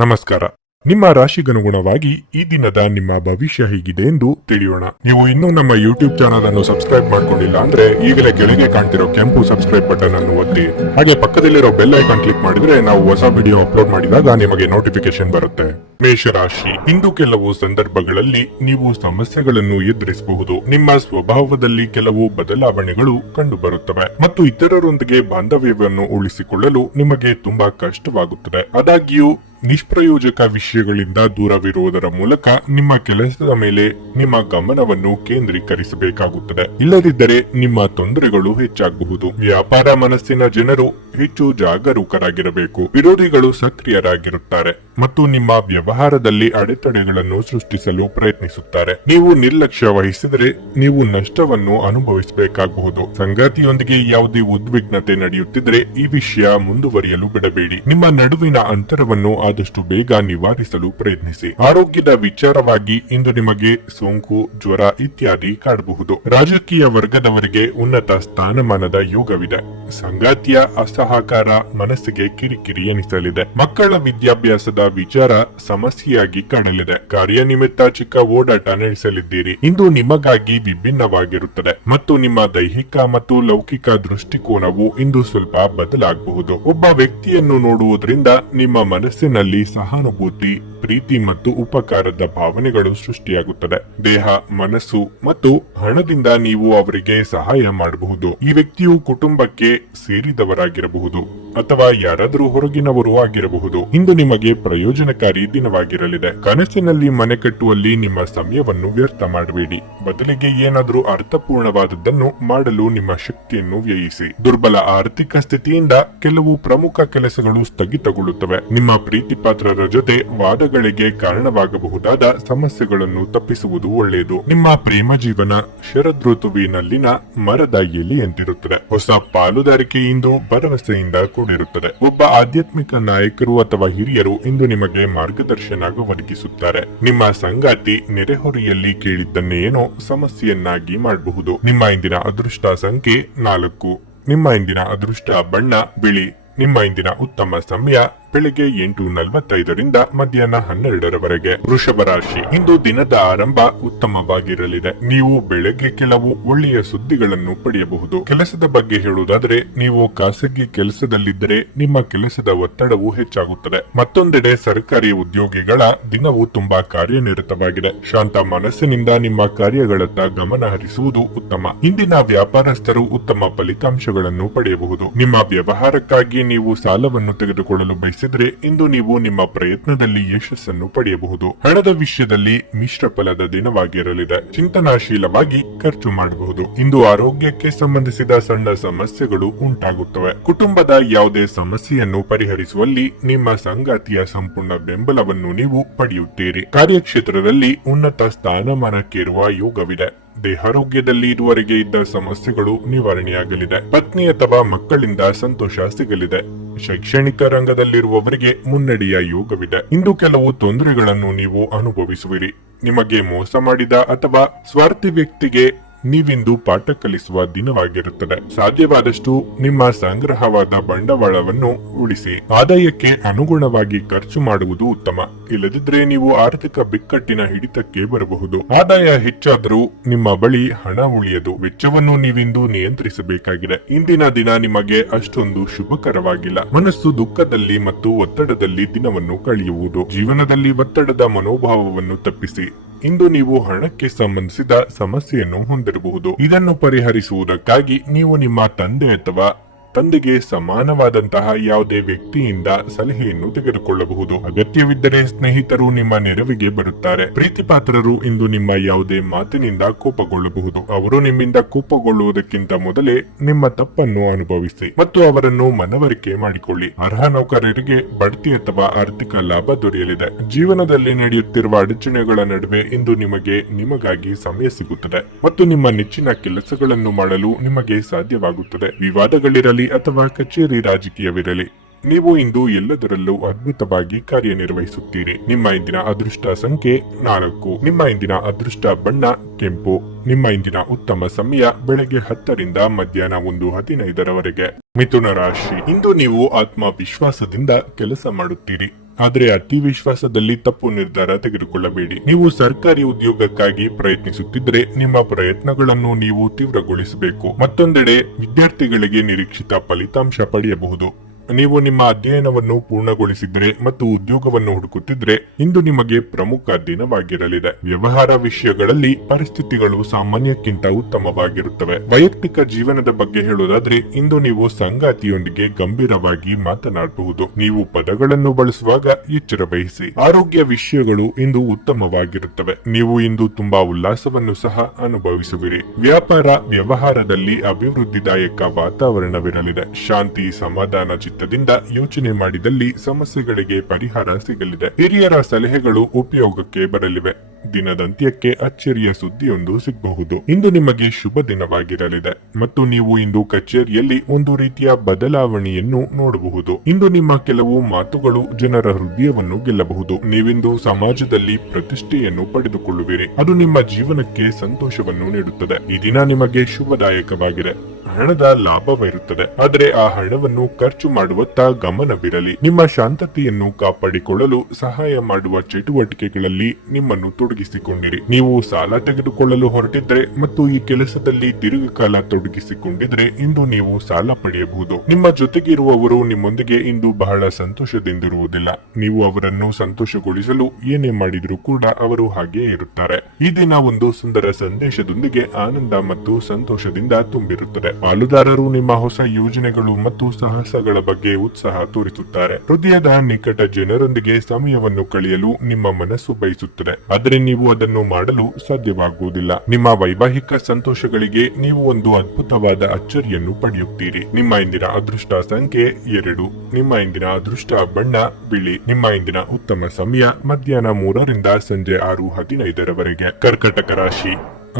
ನಮಸ್ಕಾರ. ನಿಮ್ಮ ರಾಶಿಗನುಗುಣವಾಗಿ ಈ ದಿನದ ನಿಮ್ಮ ಭವಿಷ್ಯ ಹೇಗಿದೆ ಎಂದು ತಿಳಿಯೋಣ. ನೀವು ಇನ್ನೂ ನಮ್ಮ ಯೂಟ್ಯೂಬ್ ಚಾನಲ್ ಅನ್ನು ಸಬ್ಸ್ಕ್ರೈಬ್ ಮಾಡ್ಕೊಂಡಿಲ್ಲ ಅಂದ್ರೆ ಈಗಲೇ ಕೆಳಗೆ ಕಾಣ್ತಿರೋ ಕೆಂಪು ಸಬ್ಸ್ಕ್ರೈಬ್ ಬಟನ್ ಅನ್ನು ಒತ್ತಿ, ಹಾಗೆ ಪಕ್ಕದಲ್ಲಿರೋ ಬೆಲ್ ಐಕಾನ್ ಕ್ಲಿಕ್ ಮಾಡಿದ್ರೆ ನಾವು ಹೊಸ ವಿಡಿಯೋ ಅಪ್ಲೋಡ್ ಮಾಡಿದಾಗ ನಿಮಗೆ ನೋಟಿಫಿಕೇಶನ್ ಬರುತ್ತೆ. ಮೇಷರಾಶಿ, ಇಂದು ಕೆಲವು ಸಂದರ್ಭಗಳಲ್ಲಿ ನೀವು ಸಮಸ್ಯೆಗಳನ್ನು ಎದುರಿಸಬಹುದು. ನಿಮ್ಮ ಸ್ವಭಾವದಲ್ಲಿ ಕೆಲವು ಬದಲಾವಣೆಗಳು ಕಂಡು ಬರುತ್ತವೆ ಮತ್ತು ಇತರರೊಂದಿಗೆ ಬಾಂಧವ್ಯವನ್ನು ಉಳಿಸಿಕೊಳ್ಳಲು ನಿಮಗೆ ತುಂಬಾ ಕಷ್ಟವಾಗುತ್ತದೆ. ಆದಾಗ್ಯೂ ನಿಷ್ಪ್ರಯೋಜಕ ವಿಷಯಗಳಿಂದ ದೂರವಿರುವುದರ ಮೂಲಕ ನಿಮ್ಮ ಕೆಲಸದ ಮೇಲೆ ನಿಮ್ಮ ಗಮನವನ್ನು ಕೇಂದ್ರೀಕರಿಸಬೇಕಾಗುತ್ತದೆ. ಇಲ್ಲದಿದ್ದರೆ ನಿಮ್ಮ ತೊಂದರೆಗಳು ಹೆಚ್ಚಾಗಬಹುದು. ವ್ಯಾಪಾರ ಮನಸ್ಸಿನ ಜನರು ಹೆಚ್ಚು ಜಾಗರೂಕರಾಗಿರಬೇಕು. ವಿರೋಧಿಗಳು ಸಕ್ರಿಯರಾಗಿರುತ್ತಾರೆ ಮತ್ತು ನಿಮ್ಮ ವ್ಯವಹಾರದಲ್ಲಿ ಅಡೆತಡೆಗಳನ್ನು ಸೃಷ್ಟಿಸಲು ಪ್ರಯತ್ನಿಸುತ್ತಾರೆ. ನೀವು ನಿರ್ಲಕ್ಷ್ಯ ವಹಿಸಿದರೆ ನೀವು ನಷ್ಟವನ್ನು ಅನುಭವಿಸಬೇಕಾಗಬಹುದು. ಸಂಗಾತಿಯೊಂದಿಗೆ ಯಾವುದೇ ಉದ್ವಿಗ್ನತೆ ನಡೆಯುತ್ತಿದ್ದರೆ ಈ ವಿಷಯ ಮುಂದುವರಿಯಲು ಬಿಡಬೇಡಿ. ನಿಮ್ಮ ನಡುವಿನ ಅಂತರವನ್ನು ಆದಷ್ಟು ಬೇಗ ನಿವಾರಿಸಲು ಪ್ರಯತ್ನಿಸಿ. ಆರೋಗ್ಯದ ವಿಚಾರವಾಗಿ ಇಂದು ನಿಮಗೆ ಸೋಂಕು, ಜ್ವರ ಇತ್ಯಾದಿ ಕಾಡಬಹುದು. ರಾಜಕೀಯ ವರ್ಗದವರಿಗೆ ಉನ್ನತ ಸ್ಥಾನಮಾನದ ಯೋಗವಿದೆ. ಸಂಗಾತಿಯ ಅಸಹಕಾರ ಮನಸ್ಸಿಗೆ ಕಿರಿಕಿರಿ ಎನಿಸಲಿದೆ. ಮಕ್ಕಳ ವಿದ್ಯಾಭ್ಯಾಸದ ವಿಚಾರ ಸಮಸ್ಯೆಯಾಗಿ ಕಾಣಲಿದೆ. ಕಾರ್ಯನಿಮಿತ್ತ ಚಿಕ್ಕ ಓಡಾಟ ನಡೆಸಲಿದ್ದೀರಿ. ಇಂದು ನಿಮಗಾಗಿ ವಿಭಿನ್ನವಾಗಿರುತ್ತದೆ ಮತ್ತು ನಿಮ್ಮ ದೈಹಿಕ ಮತ್ತು ಲೌಕಿಕ ದೃಷ್ಟಿಕೋನವು ಇಂದು ಸ್ವಲ್ಪ ಬದಲಾಗಬಹುದು. ಒಬ್ಬ ವ್ಯಕ್ತಿಯನ್ನು ನೋಡುವುದರಿಂದ ನಿಮ್ಮ ಮನಸ್ಸಿನಲ್ಲಿ ಸಹಾನುಭೂತಿ, ಪ್ರೀತಿ ಮತ್ತು ಉಪಕಾರದ ಭಾವನೆಗಳು ಸೃಷ್ಟಿಯಾಗುತ್ತದೆ. ದೇಹ, ಮನಸ್ಸು ಮತ್ತು ಹಣದಿಂದ ನೀವು ಅವರಿಗೆ ಸಹಾಯ ಮಾಡಬಹುದು. ಈ ವ್ಯಕ್ತಿಯು ಕುಟುಂಬಕ್ಕೆ ಸೇರಿದವರಾಗಿರಬಹುದು ಅಥವಾ ಯಾರಾದರೂ ಹೊರಗಿನವರು ಆಗಿರಬಹುದು. ಇಂದು ನಿಮಗೆ ಪ್ರಯೋಜನಕಾರಿ ದಿನವಾಗಿರಲಿದೆ. ಕನಸಿನಲ್ಲಿ ಮನೆ ಕಟ್ಟುವಲ್ಲಿ ನಿಮ್ಮ ಸಮಯವನ್ನು ವ್ಯರ್ಥ ಮಾಡಬೇಡಿ. ಬದಲಿಗೆ ಏನಾದರೂ ಅರ್ಥಪೂರ್ಣವಾದದ್ದನ್ನು ಮಾಡಲು ನಿಮ್ಮ ಶಕ್ತಿಯನ್ನು ವ್ಯಯಿಸಿ. ದುರ್ಬಲ ಆರ್ಥಿಕ ಸ್ಥಿತಿಯಿಂದ ಕೆಲವು ಪ್ರಮುಖ ಕೆಲಸಗಳು ಸ್ಥಗಿತಗೊಳ್ಳುತ್ತವೆ. ನಿಮ್ಮ ಪ್ರೀತಿ ಪಾತ್ರರ ಜೊತೆ ವಾದಗಳಿಗೆ ಕಾರಣವಾಗಬಹುದಾದ ಸಮಸ್ಯೆಗಳನ್ನು ತಪ್ಪಿಸುವುದು ಒಳ್ಳೆಯದು. ನಿಮ್ಮ ಪ್ರೇಮ ಜೀವನ ಶರದೃತುವಿನಲ್ಲಿನ ಮರದ ಎಲೆಯಂತಿರುತ್ತದೆ. ಹೊಸ ಪಾಲುದಾರಿಕೆ ಇಂದು ಭರವಸೆಯಿಂದ ಕೂಡಿರುತ್ತದೆ. ಒಬ್ಬ ಆಧ್ಯಾತ್ಮಿಕ ನಾಯಕರು ಅಥವಾ ಹಿರಿಯರು ಇಂದು ನಿಮಗೆ ಮಾರ್ಗದರ್ಶನ ಒದಗಿಸುತ್ತಾರೆ. ನಿಮ್ಮ ಸಂಗಾತಿ ನೆರೆಹೊರೆಯಲ್ಲಿ ಕೇಳಿದ್ದನ್ನೇನೋ ಸಮಸ್ಯೆಯನ್ನಾಗಿ ಮಾಡಬಹುದು. ನಿಮ್ಮ ಇಂದಿನ ಅದೃಷ್ಟ ಸಂಖ್ಯೆ 4. ನಿಮ್ಮ ಇಂದಿನ ಅದೃಷ್ಟ ಬಣ್ಣ ಬಿಳಿ. ನಿಮ್ಮ ಇಂದಿನ ಉತ್ತಮ ಸಮಯ ಬೆಳಗ್ಗೆ 8:45ರಿಂದ ಮಧ್ಯಾಹ್ನ 12ರವರೆಗೆ. ವೃಷಭ ರಾಶಿ, ಇಂದು ದಿನದ ಆರಂಭ ಉತ್ತಮವಾಗಿರಲಿದೆ. ನೀವು ಬೆಳಗ್ಗೆ ಕೆಲವು ಒಳ್ಳೆಯ ಸುದ್ದಿಗಳನ್ನು ಪಡೆಯಬಹುದು. ಕೆಲಸದ ಬಗ್ಗೆ ಹೇಳುವುದಾದರೆ, ನೀವು ಖಾಸಗಿ ಕೆಲಸದಲ್ಲಿದ್ದರೆ ನಿಮ್ಮ ಕೆಲಸದ ಒತ್ತಡವು ಹೆಚ್ಚಾಗುತ್ತದೆ. ಮತ್ತೊಂದೆಡೆ ಸರ್ಕಾರಿ ಉದ್ಯೋಗಿಗಳ ದಿನವು ತುಂಬಾ ಕಾರ್ಯನಿರತವಾಗಿದೆ. ಶಾಂತ ಮನಸ್ಸಿನಿಂದ ನಿಮ್ಮ ಕಾರ್ಯಗಳತ್ತ ಗಮನ ಹರಿಸುವುದು ಉತ್ತಮ. ಇಂದಿನ ವ್ಯಾಪಾರಸ್ಥರು ಉತ್ತಮ ಫಲಿತಾಂಶಗಳನ್ನು ಪಡೆಯಬಹುದು. ನಿಮ್ಮ ವ್ಯವಹಾರಕ್ಕಾಗಿ ನೀವು ಸಾಲವನ್ನು ತೆಗೆದುಕೊಳ್ಳಲು ಬಯಸಿದ್ರೆ ಇಂದು ನೀವು ನಿಮ್ಮ ಪ್ರಯತ್ನದಲ್ಲಿ ಯಶಸ್ಸನ್ನು ಪಡೆಯಬಹುದು. ಹಣದ ವಿಷಯದಲ್ಲಿ ಮಿಶ್ರ ಫಲದ ದಿನವಾಗಿರಲಿದೆ. ಚಿಂತನಾಶೀಲವಾಗಿ ಖರ್ಚು ಮಾಡಬಹುದು. ಇಂದು ಆರೋಗ್ಯಕ್ಕೆ ಸಂಬಂಧಿಸಿದ ಸಣ್ಣ ಸಮಸ್ಯೆಗಳು ಉಂಟಾಗುತ್ತವೆ. ಕುಟುಂಬದ ಯಾವುದೇ ಸಮಸ್ಯೆಯನ್ನು ಪರಿಹರಿಸುವಲ್ಲಿ ನಿಮ್ಮ ಸಂಗಾತಿಯ ಸಂಪೂರ್ಣ ಬೆಂಬಲವನ್ನು ನೀವು ಪಡೆಯುತ್ತೀರಿ. ಕಾರ್ಯಕ್ಷೇತ್ರದಲ್ಲಿ ಉನ್ನತ ಸ್ಥಾನಮಾನಕ್ಕೇರುವ ಯೋಗವಿದೆ. ದೇಹಾರೋಗ್ಯದಲ್ಲಿ ಇದುವರೆಗೆ ಇದ್ದ ಸಮಸ್ಯೆಗಳು ನಿವಾರಣೆಯಾಗಲಿದೆ. ಪತ್ನಿ ಅಥವಾ ಮಕ್ಕಳಿಂದ ಸಂತೋಷ ಸಿಗಲಿದೆ. ಶೈಕ್ಷಣಿಕ ರಂಗದಲ್ಲಿರುವವರಿಗೆ ಮುನ್ನಡೆಯ ಯೋಗವಿದೆ. ಇಂದು ಕೆಲವು ತೊಂದರೆಗಳನ್ನು ನೀವು ಅನುಭವಿಸುವಿರಿ. ನಿಮಗೆ ಮೋಸ ಮಾಡಿದ ಅಥವಾ ಸ್ವಾರ್ಥಿ ವ್ಯಕ್ತಿಗೆ ನೀವಿಂದು ಪಾಠ ಕಲಿಸುವ ದಿನವಾಗಿರುತ್ತದೆ. ಸಾಧ್ಯವಾದಷ್ಟು ನಿಮ್ಮ ಸಂಗ್ರಹವಾದ ಬಂಡವಾಳವನ್ನು ಉಳಿಸಿ. ಆದಾಯಕ್ಕೆ ಅನುಗುಣವಾಗಿ ಖರ್ಚು ಮಾಡುವುದು ಉತ್ತಮ. ಇಲ್ಲದಿದ್ದರೆ ನೀವು ಆರ್ಥಿಕ ಬಿಕ್ಕಟ್ಟಿನ ಹಿಡಿತಕ್ಕೆ ಬರಬಹುದು. ಆದಾಯ ಹೆಚ್ಚಾದರೂ ನಿಮ್ಮ ಬಳಿ ಹಣ ಉಳಿಯದು. ವೆಚ್ಚವನ್ನು ನೀವಿಂದು ನಿಯಂತ್ರಿಸಬೇಕಾಗಿದೆ. ಇಂದಿನ ದಿನ ನಿಮಗೆ ಅಷ್ಟೊಂದು ಶುಭಕರವಾಗಿಲ್ಲ. ಮನಸ್ಸು ದುಃಖದಲ್ಲಿ ಮತ್ತು ಒತ್ತಡದಲ್ಲಿ ದಿನವನ್ನು ಕಳೆಯುವುದು. ಜೀವನದಲ್ಲಿ ಒತ್ತಡದ ಮನೋಭಾವವನ್ನು ತಪ್ಪಿಸಿ. ಇಂದು ನೀವು ಹಣಕ್ಕೆ ಸಂಬಂಧಿಸಿದ ಸಮಸ್ಯೆಯನ್ನು ಹೊಂದಿರಬಹುದು. ಇದನ್ನು ಪರಿಹರಿಸುವುದಕ್ಕಾಗಿ ನೀವು ನಿಮ್ಮ ತಂದೆ ಅಥವಾ ತಂದೆಗೆ ಸಮಾನವಾದಂತಹ ಯಾವುದೇ ವ್ಯಕ್ತಿಯಿಂದ ಸಲಹೆಯನ್ನು ತೆಗೆದುಕೊಳ್ಳಬಹುದು. ಅಗತ್ಯವಿದ್ದರೆ ಸ್ನೇಹಿತರು ನಿಮ್ಮ ನೆರವಿಗೆ ಬರುತ್ತಾರೆ. ಪ್ರೀತಿ ಪಾತ್ರರು ಇಂದು ನಿಮ್ಮ ಯಾವುದೇ ಮಾತಿನಿಂದ ಕೋಪಗೊಳ್ಳಬಹುದು. ಅವರು ನಿಮ್ಮಿಂದ ಕೋಪಗೊಳ್ಳುವುದಕ್ಕಿಂತ ಮೊದಲೇ ನಿಮ್ಮ ತಪ್ಪನ್ನು ಅನುಭವಿಸಿ ಮತ್ತು ಅವರನ್ನು ಮನವರಿಕೆ ಮಾಡಿಕೊಳ್ಳಿ. ಅರ್ಹ ನೌಕರರಿಗೆ ಬಡ್ತಿ ಅಥವಾ ಆರ್ಥಿಕ ಲಾಭ ದೊರೆಯಲಿದೆ. ಜೀವನದಲ್ಲಿ ನಡೆಯುತ್ತಿರುವ ಅಡಚಣೆಗಳ ನಡುವೆ ಇಂದು ನಿಮಗಾಗಿ ಸಮಯ ಸಿಗುತ್ತದೆ ಮತ್ತು ನಿಮ್ಮ ನೆಚ್ಚಿನ ಕೆಲಸಗಳನ್ನು ಮಾಡಲು ನಿಮಗೆ ಸಾಧ್ಯವಾಗುತ್ತದೆ. ವಿವಾದಗಳಿರಲಿ ಅಥವಾ ಕಚೇರಿ ರಾಜಕೀಯವಿರಲಿ, ನೀವು ಇಂದು ಎಲ್ಲದರಲ್ಲೂ ಅದ್ಭುತವಾಗಿ ಕಾರ್ಯನಿರ್ವಹಿಸುತ್ತೀರಿ. ನಿಮ್ಮ ಇಂದಿನ ಅದೃಷ್ಟ ಸಂಖ್ಯೆ 4. ನಿಮ್ಮ ಇಂದಿನ ಅದೃಷ್ಟ ಬಣ್ಣ ಕೆಂಪು. ನಿಮ್ಮ ಇಂದಿನ ಉತ್ತಮ ಸಮಯ ಬೆಳಗ್ಗೆ 10ರಿಂದ ಮಧ್ಯಾಹ್ನ 1:15ರವರೆಗೆ. ಮಿಥುನ ರಾಶಿ, ಇಂದು ನೀವು ಆತ್ಮವಿಶ್ವಾಸದಿಂದ ಕೆಲಸ ಮಾಡುತ್ತೀರಿ. ಆದರೆ ಅತಿ ವಿಶ್ವಾಸದಲ್ಲಿ ತಪ್ಪು ನಿರ್ಧಾರ ತೆಗೆದುಕೊಳ್ಳಬೇಡಿ. ನೀವು ಸರ್ಕಾರಿ ಉದ್ಯೋಗಕ್ಕಾಗಿ ಪ್ರಯತ್ನಿಸುತ್ತಿದ್ದರೆ ನಿಮ್ಮ ಪ್ರಯತ್ನಗಳನ್ನು ನೀವು ತೀವ್ರಗೊಳಿಸಬೇಕು. ಮತ್ತೊಂದೆಡೆ ವಿದ್ಯಾರ್ಥಿಗಳಿಗೆ ನಿರೀಕ್ಷಿತ ಫಲಿತಾಂಶ ಪಡೆಯಬಹುದು. ನೀವು ನಿಮ್ಮ ಅಧ್ಯಯನವನ್ನು ಪೂರ್ಣಗೊಳಿಸಿದ್ರೆ ಮತ್ತು ಉದ್ಯೋಗವನ್ನು ಹುಡುಕುತ್ತಿದ್ರೆ ಇಂದು ನಿಮಗೆ ಪ್ರಮುಖ ದಿನವಾಗಿರಲಿದೆ. ವ್ಯವಹಾರ ವಿಷಯಗಳಲ್ಲಿ ಪರಿಸ್ಥಿತಿಗಳು ಸಾಮಾನ್ಯಕ್ಕಿಂತ ಉತ್ತಮವಾಗಿರುತ್ತವೆ. ವೈಯಕ್ತಿಕ ಜೀವನದ ಬಗ್ಗೆ ಹೇಳೋದಾದ್ರೆ ಇಂದು ನೀವು ಸಂಗಾತಿಯೊಂದಿಗೆ ಗಂಭೀರವಾಗಿ ಮಾತನಾಡಬಹುದು. ನೀವು ಪದಗಳನ್ನು ಬಳಸುವಾಗ ಎಚ್ಚರ ವಹಿಸಿ. ಆರೋಗ್ಯ ವಿಷಯಗಳು ಇಂದು ಉತ್ತಮವಾಗಿರುತ್ತವೆ. ನೀವು ಇಂದು ತುಂಬಾ ಉಲ್ಲಾಸವನ್ನು ಸಹ ಅನುಭವಿಸುವಿರಿ. ವ್ಯಾಪಾರ ವ್ಯವಹಾರದಲ್ಲಿ ಅಭಿವೃದ್ಧಿದಾಯಕ ವಾತಾವರಣವಿರಲಿದೆ. ಶಾಂತಿ ಸಮಾಧಾನ ಚಿತ್ತದಿಂದ ಯೋಚನೆ ಮಾಡಿದಲ್ಲಿ ಸಮಸ್ಯೆಗಳಿಗೆ ಪರಿಹಾರ ಸಿಗಲಿದೆ. ಹಿರಿಯರ ಸಲಹೆಗಳು ಉಪಯೋಗಕ್ಕೆ ಬರಲಿವೆ. ದಿನದಂತ್ಯಕ್ಕೆ ಅಚ್ಚರಿಯ ಸುದ್ದಿಯೊಂದು ಸಿಗಬಹುದು. ಇಂದು ನಿಮಗೆ ಶುಭ ದಿನವಾಗಿರಲಿದೆ ಮತ್ತು ನೀವು ಇಂದು ಕಚೇರಿಯಲ್ಲಿ ಒಂದು ರೀತಿಯ ಬದಲಾವಣೆಯನ್ನು ನೋಡಬಹುದು. ಇಂದು ನಿಮ್ಮ ಕೆಲವು ಮಾತುಗಳು ಜನರ ಹೃದಯವನ್ನು ಗೆಲ್ಲಬಹುದು. ನೀವಿಂದು ಸಮಾಜದಲ್ಲಿ ಪ್ರತಿಷ್ಠೆಯನ್ನು ಪಡೆದುಕೊಳ್ಳುವಿರಿ. ಅದು ನಿಮ್ಮ ಜೀವನಕ್ಕೆ ಸಂತೋಷವನ್ನು ನೀಡುತ್ತದೆ. ಈ ದಿನ ನಿಮಗೆ ಶುಭದಾಯಕವಾಗಿದೆ. ಹಣದ ಲಾಭವಿರುತ್ತದೆ, ಆದರೆ ಆ ಹಣವನ್ನು ಖರ್ಚು ಮಾಡುವತ್ತ ಗಮನವಿರಲಿ. ನಿಮ್ಮ ಶಾಂತತೆಯನ್ನು ಕಾಪಾಡಿಕೊಳ್ಳಲು ಸಹಾಯ ಮಾಡುವ ಚಟುವಟಿಕೆಗಳಲ್ಲಿ ನಿಮ್ಮನ್ನು ತೊಡಗಿಸಿಕೊಂಡಿರಿ. ನೀವು ಸಾಲ ತೆಗೆದುಕೊಳ್ಳಲು ಹೊರಟಿದ್ರೆ ಮತ್ತು ಈ ಕೆಲಸದಲ್ಲಿ ದೀರ್ಘಕಾಲ ತೊಡಗಿಸಿಕೊಂಡಿದ್ರೆ ಇಂದು ನೀವು ಸಾಲ ಪಡೆಯಬಹುದು. ನಿಮ್ಮ ಜೊತೆಗಿರುವವರು ನಿಮ್ಮೊಂದಿಗೆ ಇಂದು ಬಹಳ ಸಂತೋಷದಿಂದಿರುವುದಿಲ್ಲ. ನೀವು ಅವರನ್ನು ಸಂತೋಷಗೊಳಿಸಲು ಏನೇ ಮಾಡಿದ್ರೂ ಕೂಡ ಅವರು ಹಾಗೆಯೇ ಇರುತ್ತಾರೆ. ಈ ದಿನ ಒಂದು ಸುಂದರ ಸಂದೇಶದೊಂದಿಗೆ ಆನಂದ ಮತ್ತು ಸಂತೋಷದಿಂದ ತುಂಬಿರುತ್ತದೆ. ಪಾಲುದಾರರು ನಿಮ್ಮ ಹೊಸ ಯೋಜನೆಗಳು ಮತ್ತು ಸಾಹಸಗಳ ಬಗ್ಗೆ ಉತ್ಸಾಹ ತೋರಿಸುತ್ತಾರೆ. ಹೃದಯದ ನಿಕಟ ಜನರೊಂದಿಗೆ ಸಮಯವನ್ನು ಕಳೆಯಲು ನಿಮ್ಮ ಮನಸ್ಸು ಬಯಸುತ್ತದೆ, ಆದರೆ ನೀವು ಅದನ್ನು ಮಾಡಲು ಸಾಧ್ಯವಾಗುವುದಿಲ್ಲ. ನಿಮ್ಮ ವೈವಾಹಿಕ ಸಂತೋಷಗಳಿಗೆ ನೀವು ಒಂದು ಅದ್ಭುತವಾದ ಅಚ್ಚರಿಯನ್ನು ಪಡೆಯುತ್ತೀರಿ. ನಿಮ್ಮ ಇಂದಿನ ಅದೃಷ್ಟ ಸಂಖ್ಯೆ 2. ನಿಮ್ಮ ಇಂದಿನ ಅದೃಷ್ಟ ಬಣ್ಣ ಬಿಳಿ. ನಿಮ್ಮ ಇಂದಿನ ಉತ್ತಮ ಸಮಯ ಮಧ್ಯಾಹ್ನ 3ರಿಂದ ಸಂಜೆ 6:15ರವರೆಗೆ. ಕರ್ಕಟಕ ರಾಶಿ.